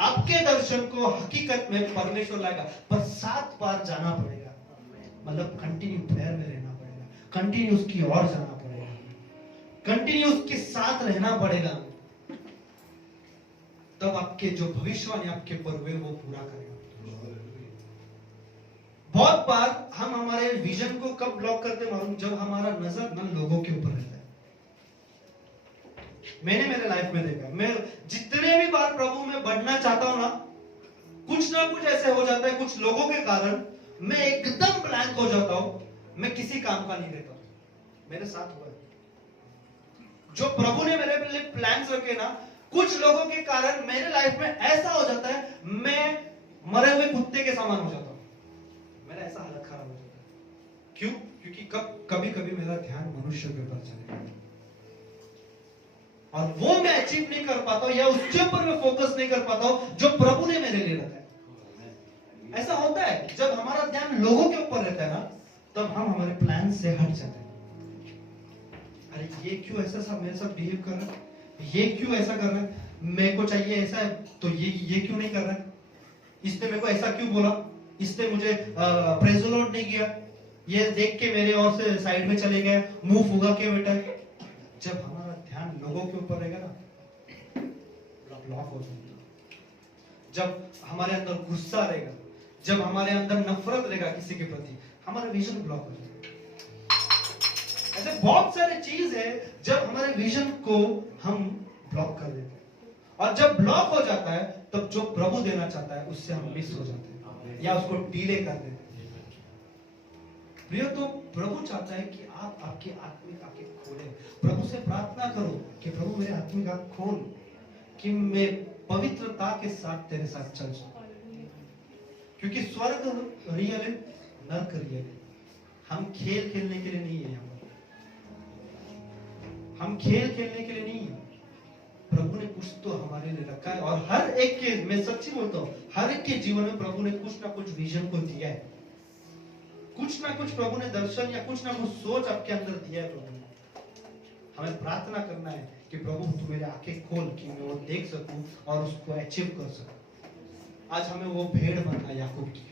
आपके दर्शन को हकीकत में परमेश्वर लाएगा, पर 7 बार जाना पड़ेगा। मतलब कंटिन्यू प्रेयर में रहना पड़ेगा, कंटिन्यू उसकी ओर जाना पड़ेगा, कंटिन्यू उसके साथ रहना पड़ेगा। तब आपके जो भविष्यवाणी आपके पर हुए वो पूरा करेगा। बहुत बार हम हमारे विजन को कब ब्लॉक करते मालूम? जब हमारा नजर न लोगों के ऊपर रहता है। मैंने मेरे लाइफ में देखा है। मैं जितने भी बार प्रभु में बढ़ना चाहता हूं ना कुछ ऐसे हो जाता है, कुछ लोगों के कारण मैं एकदम ब्लैंक हो जाता हूं, मैं किसी काम का नहीं रहता। मेरे साथ हुआ है। जो प्रभु ने मेरे लिए प्लान्स रखे ना, कुछ लोगों के कारण मेरे लाइफ में ऐसा हो जाता है, मैं मरे हुए कुत्ते के समान हो जाता हूं। मेरा ऐसा हालत खराब हो जाता है। क्यों? क्योंकि कभी कभी मेरा ध्यान मनुष्य के ऊपर चले जाता है और वो मैं अचीव नहीं कर पाता हूं, या उसके ऊपर मैं फोकस नहीं कर पाता हूं जो प्रभु ने मेरे लिए रखा है। ऐसा होता है जब हमारा ध्यान लोगों के ऊपर रहता है ना, तब हम हमारे प्लान से हट जाते हैं। अरे ये क्यों ऐसा सब मेरे साथ बिहेव कर रहा है, ये क्यों ऐसा कर रहा है, मेरे को चाहिए ऐसा है तो ये क्यों नहीं कर रहा है, इसने मेरे को ऐसा क्यों बोला, इसने मुझे प्रेज द लॉर्ड नहीं किया, ये देख के मेरे और से साइड में चले गए, मुंह फुगा के बेटा। जब हमारा ध्यान लोगों के ऊपर रहेगा ना, ब्लॉक हो जाएगा। जब हमारे अंदर गुस्सा रहेगा, जब हमारे अंदर नफरत रहेगा किसी के प्रति, हमारा विजन ब्लॉक हो जाएगा। ऐसे बहुत सारे चीज है जब हमारे विजन को हम ब्लॉक कर देते हैं, और जब ब्लॉक हो जाता है तब जो प्रभु देना चाहता है उससे हम मिस हो जाते हैं या उसको डिले कर देते हैं। प्रिय, तो प्रभु चाहता है कि आप आपकी आत्मिक आंखें खोलें। प्रभु से प्रार्थना करो कि प्रभु मेरे आत्मिक आंख खोल, कि मैं पवित्रता के साथ तेरे साथ चल सकूं। क्योंकि स्वर्ग रियल है, नरक रियल है। हम खेल खेलने के लिए नहीं है, हम खेल खेलने के लिए नहीं है। प्रभु ने कुछ तो हमारे लिए रखा है, और हर एक के, मैं सच्ची बोलता हूँ, हर एक के जीवन में प्रभु ने कुछ ना कुछ विजन को दिया है, कुछ ना कुछ प्रभु ने दर्शन या कुछ ना कुछ सोच आपके अंदर दिया है। प्रभु ने हमें प्रार्थना करना है कि प्रभु तू मेरे आंखें खोल कि मैं वो देख सकूं और उसको अचीव कर सकूं। आज हमें वो भेड़ बनना है याकूब की।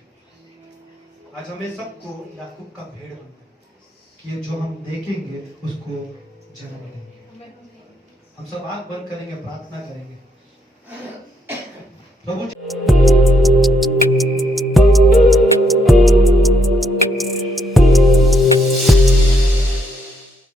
आज हमें सबको याकूब का भेड़ बनना है कि जो हम देखेंगे उसको जन्म देंगे। हम सब आंख बंद करेंगे, प्रार्थना करेंगे। प्रभु